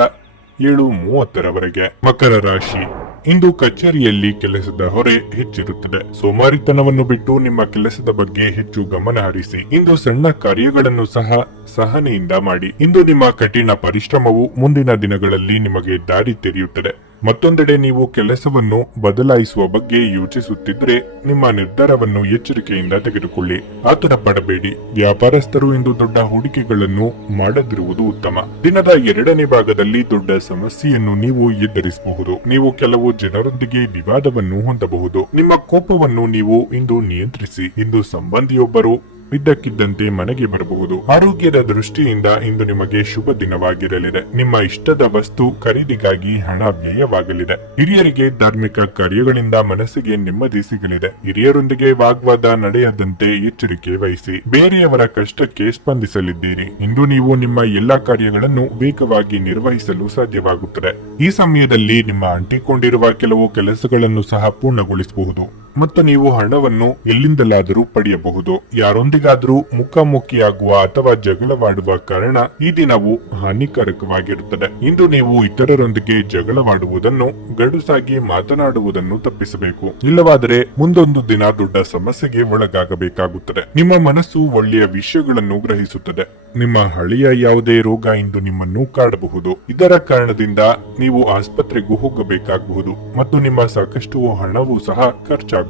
7:30ರವರೆಗೆ. ಮಕರ ರಾಶಿ. ಇಂದು ಕಚೇರಿಯಲ್ಲಿ ಕೆಲಸದ ಹೊರೆ ಹೆಚ್ಚಿರುತ್ತದೆ. ಸೋಮಾರಿತನವನ್ನು ಬಿಟ್ಟು ನಿಮ್ಮ ಕೆಲಸದ ಬಗ್ಗೆ ಹೆಚ್ಚು ಗಮನ ಹರಿಸಿ. ಇಂದು ಸಣ್ಣ ಕಾರ್ಯಗಳನ್ನು ಸಹ ಸಹನೆಯಿಂದ ಮಾಡಿ. ಇಂದು ನಿಮ್ಮ ಕಠಿಣ ಪರಿಶ್ರಮವು ಮುಂದಿನ ದಿನಗಳಲ್ಲಿ ನಿಮಗೆ ದಾರಿ ತೆರೆಯುತ್ತದೆ. ಮತ್ತೊಂದೆಡೆ ನೀವು ಕೆಲಸವನ್ನು ಬದಲಾಯಿಸುವ ಬಗ್ಗೆ ಯೋಚಿಸುತ್ತಿದ್ದರೆ ನಿಮ್ಮ ನಿರ್ಧಾರವನ್ನು ಎಚ್ಚರಿಕೆಯಿಂದ ತೆಗೆದುಕೊಳ್ಳಿ. ಆತುರ ಪಡಬೇಡಿ. ವ್ಯಾಪಾರಸ್ಥರು ಇಂದು ದೊಡ್ಡ ಹೂಡಿಕೆಗಳನ್ನು ಮಾಡದಿರುವುದು ಉತ್ತಮ. ದಿನದ 2ನೇ ಭಾಗದಲ್ಲಿ ದೊಡ್ಡ ಸಮಸ್ಯೆಯನ್ನು ನೀವು ಎದುರಿಸಬಹುದು. ನೀವು ಕೆಲವು ಜನರೊಂದಿಗೆ ವಿವಾದವನ್ನು ಹೊಂದಬಹುದು. ನಿಮ್ಮ ಕೋಪವನ್ನು ನೀವು ಇಂದು ನಿಯಂತ್ರಿಸಿ. ಇಂದು ಸಂಬಂಧಿಯೊಬ್ಬರು ಇದ್ದಕ್ಕಿದ್ದಂತೆ ಮನೆಗೆ ಬರಬಹುದು. ಆರೋಗ್ಯದ ದೃಷ್ಟಿಯಿಂದ ಇಂದು ನಿಮಗೆ ಶುಭ ದಿನವಾಗಿರಲಿದೆ. ನಿಮ್ಮ ಇಷ್ಟದ ವಸ್ತು ಖರೀದಿಗಾಗಿ ಹಣ ವ್ಯಯವಾಗಲಿದೆ. ಹಿರಿಯರಿಗೆ ಧಾರ್ಮಿಕ ಕಾರ್ಯಗಳಿಂದ ಮನಸ್ಸಿಗೆ ನೆಮ್ಮದಿ ಸಿಗಲಿದೆ. ಹಿರಿಯರೊಂದಿಗೆ ವಾಗ್ವಾದ ನಡೆಯದಂತೆ ಎಚ್ಚರಿಕೆ ವಹಿಸಿ. ಬೇರೆಯವರ ಕಷ್ಟಕ್ಕೆ ಸ್ಪಂದಿಸಲಿದ್ದೀರಿ. ಇಂದು ನೀವು ನಿಮ್ಮ ಎಲ್ಲಾ ಕಾರ್ಯಗಳನ್ನು ವೇಗವಾಗಿ ನಿರ್ವಹಿಸಲು ಸಾಧ್ಯವಾಗುತ್ತದೆ. ಈ ಸಮಯದಲ್ಲಿ ನಿಮ್ಮ ಅಂಟಿಕೊಂಡಿರುವ ಕೆಲವು ಕೆಲಸಗಳನ್ನು ಸಹ ಪೂರ್ಣಗೊಳಿಸಬಹುದು ಮತ್ತು ನೀವು ಹಣವನ್ನು ಎಲ್ಲಿಂದಲಾದರೂ ಪಡೆಯಬಹುದು. ಯಾರೊಂದಿಗಾದರೂ ಮುಖಾಮುಖಿಯಾಗುವ ಅಥವಾ ಜಗಳವಾಡುವ ಕಾರಣ ಈ ದಿನವು ಹಾನಿಕಾರಕವಾಗಿರುತ್ತದೆ. ಇಂದು ನೀವು ಇತರರೊಂದಿಗೆ ಜಗಳವಾಡುವುದನ್ನು, ಗಡುಸಾಗಿ ಮಾತನಾಡುವುದನ್ನು ತಪ್ಪಿಸಬೇಕು. ಇಲ್ಲವಾದರೆ ಮುಂದೊಂದು ದಿನ ದೊಡ್ಡ ಸಮಸ್ಯೆಗೆ ಒಳಗಾಗಬೇಕಾಗುತ್ತದೆ. ನಿಮ್ಮ ಮನಸ್ಸು ಒಳ್ಳೆಯ ವಿಷಯಗಳನ್ನು ಗ್ರಹಿಸುತ್ತದೆ. ನಿಮ್ಮ ಹಳೆಯ ಯಾವುದೇ ರೋಗ ಇಂದು ನಿಮ್ಮನ್ನು ಕಾಡಬಹುದು. ಇದರ ಕಾರಣದಿಂದ ನೀವು ಆಸ್ಪತ್ರೆಗೂ ಹೋಗಬೇಕಾಗಬಹುದು ಮತ್ತು ನಿಮ್ಮ ಸಾಕಷ್ಟು ಹಣವೂ ಸಹ ಖರ್ಚಾಗಬಹುದು.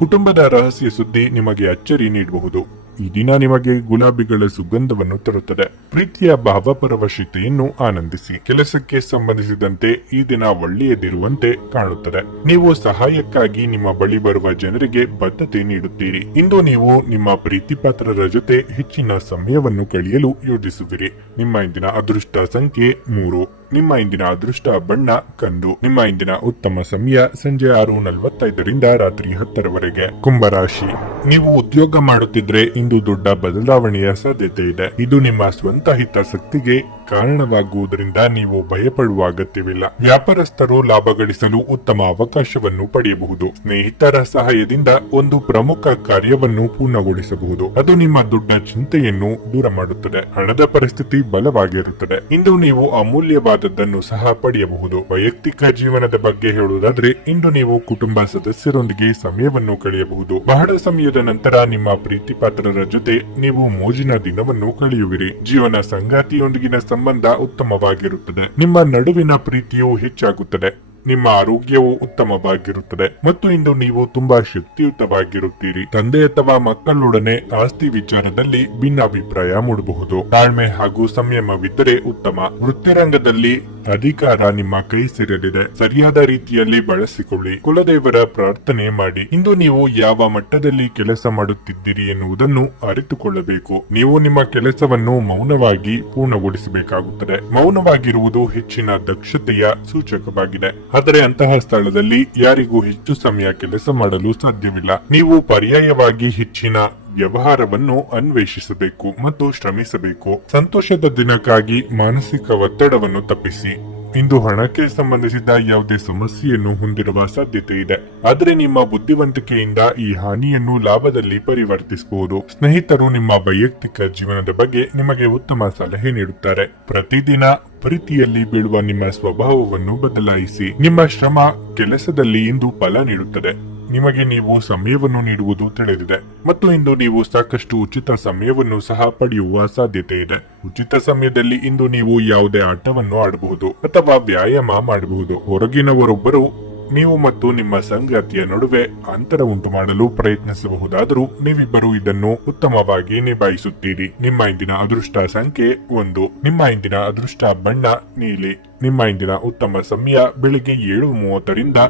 ಕುಟುಂಬದ ರಹಸ್ಯ ಸುದ್ದಿ ನಿಮಗೆ ಅಚ್ಚರಿ ನೀಡಬಹುದು. ಈ ದಿನ ನಿಮಗೆ ಗುಲಾಬಿಗಳ ಸುಗಂಧವನ್ನು ತರುತ್ತದೆ. ಪ್ರೀತಿಯ ಭಾವಪರವಶತೆಯನ್ನು ಆನಂದಿಸಿ. ಕೆಲಸಕ್ಕೆ ಸಂಬಂಧಿಸಿದಂತೆ ಈ ದಿನ ಒಳ್ಳೆಯದಿರುವಂತೆ ಕಾಣುತ್ತದೆ. ನೀವು ಸಹಾಯಕ್ಕಾಗಿ ನಿಮ್ಮ ಬಳಿ ಬರುವ ಜನರಿಗೆ ಬದ್ಧತೆ ನೀಡುತ್ತೀರಿ. ಇಂದು ನೀವು ನಿಮ್ಮ ಪ್ರೀತಿಪಾತ್ರರ ಜೊತೆ ಹೆಚ್ಚಿನ ಸಮಯವನ್ನು ಕಳೆಯಲು ಯೋಜಿಸುವಿರಿ. ನಿಮ್ಮ ಇಂದಿನ ಅದೃಷ್ಟ ಸಂಖ್ಯೆ 3. ನಿಮ್ಮ ಇಂದಿನ ಅದೃಷ್ಟ ಬಣ್ಣ ಕಂದು. ನಿಮ್ಮ ಇಂದಿನ ಉತ್ತಮ ಸಮಯ ಸಂಜೆ 6:45ರಿಂದ ರಾತ್ರಿ 10ರವರೆಗೆ. ಕುಂಭರಾಶಿ. ನೀವು ಉದ್ಯೋಗ ಮಾಡುತ್ತಿದ್ರೆ ಇಂದು ದೊಡ್ಡ ಬದಲಾವಣೆಯ ಸಾಧ್ಯತೆ ಇದೆ. ಇದು ನಿಮ್ಮ ಸ್ವಂತ ಹಿತಾಸಕ್ತಿಗೆ ಕಾರಣವಾಗುವುದರಿಂದ ನೀವು ಭಯಪಡುವ ಅಗತ್ಯವಿಲ್ಲ. ವ್ಯಾಪಾರಸ್ಥರು ಲಾಭ ಗಳಿಸಲು ಉತ್ತಮ ಅವಕಾಶವನ್ನು ಪಡೆಯಬಹುದು. ಸ್ನೇಹಿತರ ಸಹಾಯದಿಂದ ಒಂದು ಪ್ರಮುಖ ಕಾರ್ಯವನ್ನು ಪೂರ್ಣಗೊಳಿಸಬಹುದು. ಅದು ನಿಮ್ಮ ದೊಡ್ಡ ಚಿಂತೆಯನ್ನು ದೂರ ಮಾಡುತ್ತದೆ. ಹಣದ ಪರಿಸ್ಥಿತಿ ಬಲವಾಗಿರುತ್ತದೆ. ಇಂದು ನೀವು ಅಮೂಲ್ಯವಾದದ್ದನ್ನು ಸಹ ಪಡೆಯಬಹುದು. ವೈಯಕ್ತಿಕ ಜೀವನದ ಬಗ್ಗೆ ಹೇಳುವುದಾದ್ರೆ ಇಂದು ನೀವು ಕುಟುಂಬ ಸದಸ್ಯರೊಂದಿಗೆ ಸಮಯವನ್ನು ಕಳೆಯಬಹುದು. ಬಹಳ ಸಮಯದ ನಂತರ ನಿಮ್ಮ ಪ್ರೀತಿಪಾತ್ರರ ಜೊತೆ ನೀವು ಮೋಜಿನ ದಿನವನ್ನು ಕಳೆಯುವಿರಿ. ಜೀವನ ಸಂಗಾತಿಯೊಂದಿಗಿನ ಸಂಬಂಧ ಉತ್ತಮವಾಗಿರುತ್ತದೆ. ನಿಮ್ಮ ನಡುವಿನ ಪ್ರೀತಿಯು ಹೆಚ್ಚಾಗುತ್ತದೆ. ನಿಮ್ಮ ಆರೋಗ್ಯವು ಉತ್ತಮವಾಗಿರುತ್ತದೆ ಮತ್ತು ಇಂದು ನೀವು ತುಂಬಾ ಶಕ್ತಿಯುತವಾಗಿರುತ್ತೀರಿ. ತಂದೆ ಅಥವಾ ಮಕ್ಕಳೊಡನೆ ಆಸ್ತಿ ವಿಚಾರದಲ್ಲಿ ಭಿನ್ನಾಭಿಪ್ರಾಯ ಮೂಡಬಹುದು. ತಾಳ್ಮೆ ಹಾಗೂ ಸಂಯಮವಿದ್ದರೆ ಉತ್ತಮ. ವೃತ್ತಿರಂಗದಲ್ಲಿ ಅಧಿಕಾರ ನಿಮ್ಮ ಕೈ ಸೇರಲಿದೆ. ಸರಿಯಾದ ರೀತಿಯಲ್ಲಿ ಬಳಸಿಕೊಳ್ಳಿ. ಕುಲದೇವರ ಪ್ರಾರ್ಥನೆ ಮಾಡಿ. ಇಂದು ನೀವು ಯಾವ ಮಟ್ಟದಲ್ಲಿ ಕೆಲಸ ಮಾಡುತ್ತಿದ್ದೀರಿ ಎನ್ನುವುದನ್ನು ಅರಿತುಕೊಳ್ಳಬೇಕು. ನೀವು ನಿಮ್ಮ ಕೆಲಸವನ್ನು ಮೌನವಾಗಿ ಪೂರ್ಣಗೊಳಿಸಬೇಕಾಗುತ್ತದೆ. ಮೌನವಾಗಿರುವುದು ಹೆಚ್ಚಿನ ದಕ್ಷತೆಯ ಸೂಚಕವಾಗಿದೆ. ಆದರೆ ಅಂತಹ ಸ್ಥಳದಲ್ಲಿ ಯಾರಿಗೂ ಹೆಚ್ಚು ಸಮಯ ಕೆಲಸ ಮಾಡಲು ಸಾಧ್ಯವಿಲ್ಲ. ನೀವು ಪರ್ಯಾಯವಾಗಿ ಹೆಚ್ಚಿನ ವ್ಯವಹಾರವನ್ನು ಅನ್ವೇಷಿಸಬೇಕು ಮತ್ತು ಶ್ರಮಿಸಬೇಕು. ಸಂತೋಷದ ದಿನಕ್ಕಾಗಿ ಮಾನಸಿಕ ಒತ್ತಡವನ್ನು ತಪ್ಪಿಸಿ. ಇಂದು ಹಣಕ್ಕೆ ಸಂಬಂಧಿಸಿದ ಯಾವುದೇ ಸಮಸ್ಯೆಯನ್ನು ಹೊಂದಿರುವ ಸಾಧ್ಯತೆ ಇದೆ. ಆದರೆ ನಿಮ್ಮ ಬುದ್ಧಿವಂತಿಕೆಯಿಂದ ಈ ಹಾನಿಯನ್ನು ಲಾಭದಲ್ಲಿ ಪರಿವರ್ತಿಸಬಹುದು. ಸ್ನೇಹಿತರು ನಿಮ್ಮ ವೈಯಕ್ತಿಕ ಜೀವನದ ಬಗ್ಗೆ ನಿಮಗೆ ಉತ್ತಮ ಸಲಹೆ ನೀಡುತ್ತಾರೆ. ಪ್ರತಿದಿನ ಪ್ರೀತಿಯಲ್ಲಿ ಬೀಳುವ ನಿಮ್ಮ ಸ್ವಭಾವವನ್ನು ಬದಲಾಯಿಸಿ. ನಿಮ್ಮ ಶ್ರಮ ಕೆಲಸದಲ್ಲಿ ಇಂದು ಫಲ ನೀಡುತ್ತದೆ. ನಿಮಗೆ ನೀವು ಸಮಯವನ್ನು ನೀಡುವುದು ತಿಳಿದಿದೆ ಮತ್ತು ಇಂದು ನೀವು ಸಾಕಷ್ಟು ಉಚಿತ ಸಮಯವನ್ನು ಸಹ ಪಡೆಯುವ ಸಾಧ್ಯತೆ ಇದೆ. ಉಚಿತ ಸಮಯದಲ್ಲಿ ಇಂದು ನೀವು ಯಾವುದೇ ಆಟವನ್ನು ಆಡಬಹುದು ಅಥವಾ ವ್ಯಾಯಾಮ ಮಾಡಬಹುದು. ಹೊರಗಿನವರೊಬ್ಬರು ನೀವು ಮತ್ತು ನಿಮ್ಮ ಸಂಗಾತಿಯ ನಡುವೆ ಅಂತರ ಉಂಟು ಮಾಡಲು ಪ್ರಯತ್ನಿಸಬಹುದಾದರೂ ನೀವಿಬ್ಬರು ಇದನ್ನು ಉತ್ತಮವಾಗಿ ನಿಭಾಯಿಸುತ್ತೀರಿ. ನಿಮ್ಮ ಇಂದಿನ ಅದೃಷ್ಟ ಸಂಖ್ಯೆ 1. ನಿಮ್ಮ ಇಂದಿನ ಅದೃಷ್ಟ ಬಣ್ಣ ನೀಲಿ. ನಿಮ್ಮ ಇಂದಿನ ಉತ್ತಮ ಸಮಯ ಬೆಳಿಗ್ಗೆ 7:30 ರಿಂದ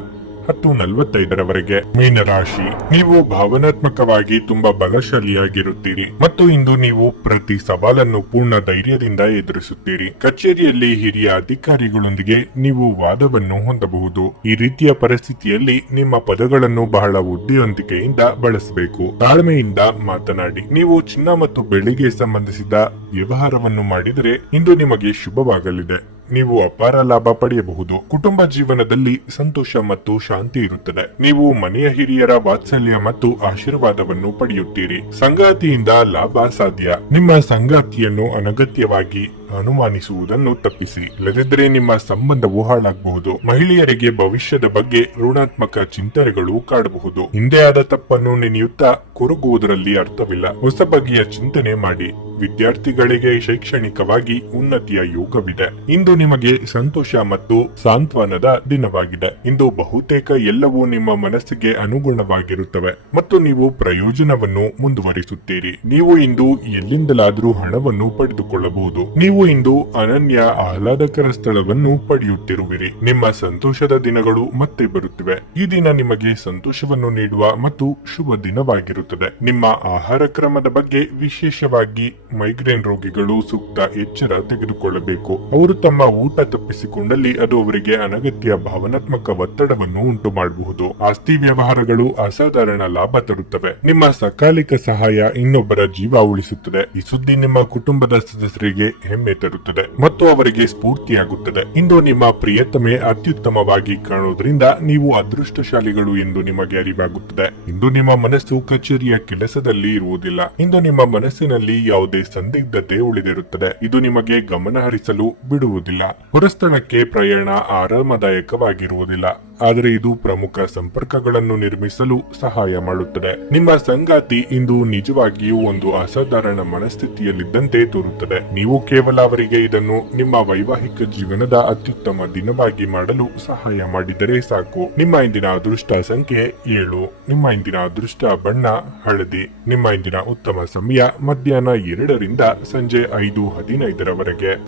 10:45 ಮೀನರಾಶಿ, ನೀವು ಭಾವನಾತ್ಮಕವಾಗಿ ತುಂಬಾ ಬಲಶಾಲಿಯಾಗಿರುತ್ತೀರಿ ಮತ್ತು ಇಂದು ನೀವು ಪ್ರತಿ ಸವಾಲನ್ನು ಪೂರ್ಣ ಧೈರ್ಯದಿಂದ ಎದುರಿಸುತ್ತೀರಿ. ಕಚೇರಿಯಲ್ಲಿ ಹಿರಿಯ ಅಧಿಕಾರಿಗಳೊಂದಿಗೆ ನೀವು ವಾದವನ್ನು ಹೊಂದಬಹುದು. ಈ ರೀತಿಯ ಪರಿಸ್ಥಿತಿಯಲ್ಲಿ ನಿಮ್ಮ ಪದಗಳನ್ನು ಬಹಳ ಬುದ್ಧಿವಂತಿಕೆಯಿಂದ ಬಳಸಬೇಕು. ತಾಳ್ಮೆಯಿಂದ ಮಾತನಾಡಿ. ನೀವು ಚಿನ್ನ ಮತ್ತು ಬೆಳ್ಳಿಗೆ ಸಂಬಂಧಿಸಿದ ವ್ಯವಹಾರವನ್ನು ಮಾಡಿದರೆ ಇಂದು ನಿಮಗೆ ಶುಭವಾಗಲಿದೆ. ನೀವು ಅಪಾರ ಲಾಭ ಪಡೆಯಬಹುದು. ಕುಟುಂಬ ಜೀವನದಲ್ಲಿ ಸಂತೋಷ ಮತ್ತು ಶಾಂತಿ ಇರುತ್ತದೆ. ನೀವು ಮನೆಯ ಹಿರಿಯರ ವಾತ್ಸಲ್ಯ ಮತ್ತು ಆಶೀರ್ವಾದವನ್ನು ಪಡೆಯುತ್ತೀರಿ. ಸಂಗಾತಿಯಿಂದ ಲಾಭ ಸಾಧ್ಯ. ನಿಮ್ಮ ಸಂಗಾತಿಯನ್ನು ಅನಗತ್ಯವಾಗಿ ಅನುಮಾನಿಸುವುದನ್ನು ತಪ್ಪಿಸಿ. ಇಲ್ಲದಿದ್ದರೆ ನಿಮ್ಮ ಸಂಬಂಧವು ಹಾಳಾಗಬಹುದು. ಮಹಿಳೆಯರಿಗೆ ಭವಿಷ್ಯದ ಬಗ್ಗೆ ಋಣಾತ್ಮಕ ಚಿಂತನೆಗಳು ಕಾಡಬಹುದು. ಹಿಂದೆ ಆದ ತಪ್ಪನ್ನು ನೆನೆಯುತ್ತಾ ಕೊರಗುವುದರಲ್ಲಿ ಅರ್ಥವಿಲ್ಲ. ಹೊಸ ಬಗೆಯ ಚಿಂತನೆ ಮಾಡಿ. ವಿದ್ಯಾರ್ಥಿಗಳಿಗೆ ಶೈಕ್ಷಣಿಕವಾಗಿ ಉನ್ನತಿಯ ಯೋಗವಿದೆ. ಇಂದು ನಿಮಗೆ ಸಂತೋಷ ಮತ್ತು ಸಾಂತ್ವನದ ದಿನವಾಗಿದೆ. ಇಂದು ಬಹುತೇಕ ಎಲ್ಲವೂ ನಿಮ್ಮ ಮನಸ್ಸಿಗೆ ಅನುಗುಣವಾಗಿರುತ್ತವೆ ಮತ್ತು ನೀವು ಪ್ರಯೋಜನವನ್ನು ಮುಂದುವರಿಸುತ್ತೀರಿ. ನೀವು ಇಂದು ಎಲ್ಲಿಂದಲಾದರೂ ಹಣವನ್ನು ಪಡೆದುಕೊಳ್ಳಬಹುದು. ನೀವು ಇಂದು ಅನನ್ಯ ಆಹ್ಲಾದಕರ ಸ್ಥಳವನ್ನು ಪಡೆಯುತ್ತಿರುವಿರಿ. ನಿಮ್ಮ ಸಂತೋಷದ ದಿನಗಳು ಮತ್ತೆ ಬರುತ್ತಿವೆ. ಈ ದಿನ ನಿಮಗೆ ಸಂತೋಷವನ್ನು ನೀಡುವ ಮತ್ತು ಶುಭ ದಿನವಾಗಿರುತ್ತದೆ. ನಿಮ್ಮ ಆಹಾರ ಕ್ರಮದ ಬಗ್ಗೆ, ವಿಶೇಷವಾಗಿ ಮೈಗ್ರೇನ್ ರೋಗಿಗಳು ಸೂಕ್ತ ಎಚ್ಚರ ತೆಗೆದುಕೊಳ್ಳಬೇಕು. ಅವರು ತಮ್ಮ ಊಟ ತಪ್ಪಿಸಿಕೊಂಡಲ್ಲಿ ಅದು ಅವರಿಗೆ ಅನಗತ್ಯ ಭಾವನಾತ್ಮಕ ಒತ್ತಡವನ್ನು ಉಂಟು ಮಾಡಬಹುದು. ಆಸ್ತಿ ವ್ಯವಹಾರಗಳು ಅಸಾಧಾರಣ ಲಾಭ ತರುತ್ತವೆ. ನಿಮ್ಮ ಸಕಾಲಿಕ ಸಹಾಯ ಇನ್ನೊಬ್ಬರ ಜೀವ ಉಳಿಸುತ್ತದೆ. ಈ ಸುದ್ದಿ ನಿಮ್ಮ ಕುಟುಂಬದ ಸದಸ್ಯರಿಗೆ ಹೆಮ್ಮೆ ತರುತ್ತದೆ ಮತ್ತು ಅವರಿಗೆ ಸ್ಫೂರ್ತಿಯಾಗುತ್ತದೆ. ಇಂದು ನಿಮ್ಮ ಪ್ರಿಯತಮೆ ಅತ್ಯುತ್ತಮವಾಗಿ ಕಾಣುವುದರಿಂದ ನೀವು ಅದೃಷ್ಟಶಾಲಿಗಳು ಎಂದು ನಿಮಗೆ ಅರಿವಾಗುತ್ತದೆ. ಇಂದು ನಿಮ್ಮ ಮನಸ್ಸು ಕಚೇರಿಯ ಕೆಲಸದಲ್ಲಿ ಇರುವುದಿಲ್ಲ. ಇಂದು ನಿಮ್ಮ ಮನಸ್ಸಿನಲ್ಲಿ ಯಾವುದೇ ಸಂದಿಗ್ಧತೆ ಉಳಿದಿರುತ್ತದೆ. ಇದು ನಿಮಗೆ ಗಮನ ಹರಿಸಲು ಬಿಡುವುದಿಲ್ಲ. ಹೊರಸ್ಥಳಕ್ಕೆ ಪ್ರಯಾಣ ಆರಾಮದಾಯಕವಾಗಿರುವುದಿಲ್ಲ, ಆದರೆ ಇದು ಪ್ರಮುಖ ಸಂಪರ್ಕಗಳನ್ನು ನಿರ್ಮಿಸಲು ಸಹಾಯ ಮಾಡುತ್ತದೆ. ನಿಮ್ಮ ಸಂಗಾತಿ ಇಂದು ನಿಜವಾಗಿಯೂ ಒಂದು ಅಸಾಧಾರಣ ಮನಸ್ಥಿತಿಯಲ್ಲಿದ್ದಂತೆ ತೋರುತ್ತದೆ. ನೀವು ಕೇವಲ ಅವರಿಗೆ ಇದನ್ನು ನಿಮ್ಮ ವೈವಾಹಿಕ ಜೀವನದ ಅತ್ಯುತ್ತಮ ದಿನವಾಗಿ ಮಾಡಲು ಸಹಾಯ ಮಾಡಿದರೆ ಸಾಕು. ನಿಮ್ಮ ಇಂದಿನ ಅದೃಷ್ಟ ಸಂಖ್ಯೆ 7. ನಿಮ್ಮ ಇಂದಿನ ಅದೃಷ್ಟ ಬಣ್ಣ ಹಳದಿ. ನಿಮ್ಮ ಇಂದಿನ ಉತ್ತಮ ಸಮಯ ಮಧ್ಯಾಹ್ನ 2 ರಿಂದ ಸಂಜೆ 5:15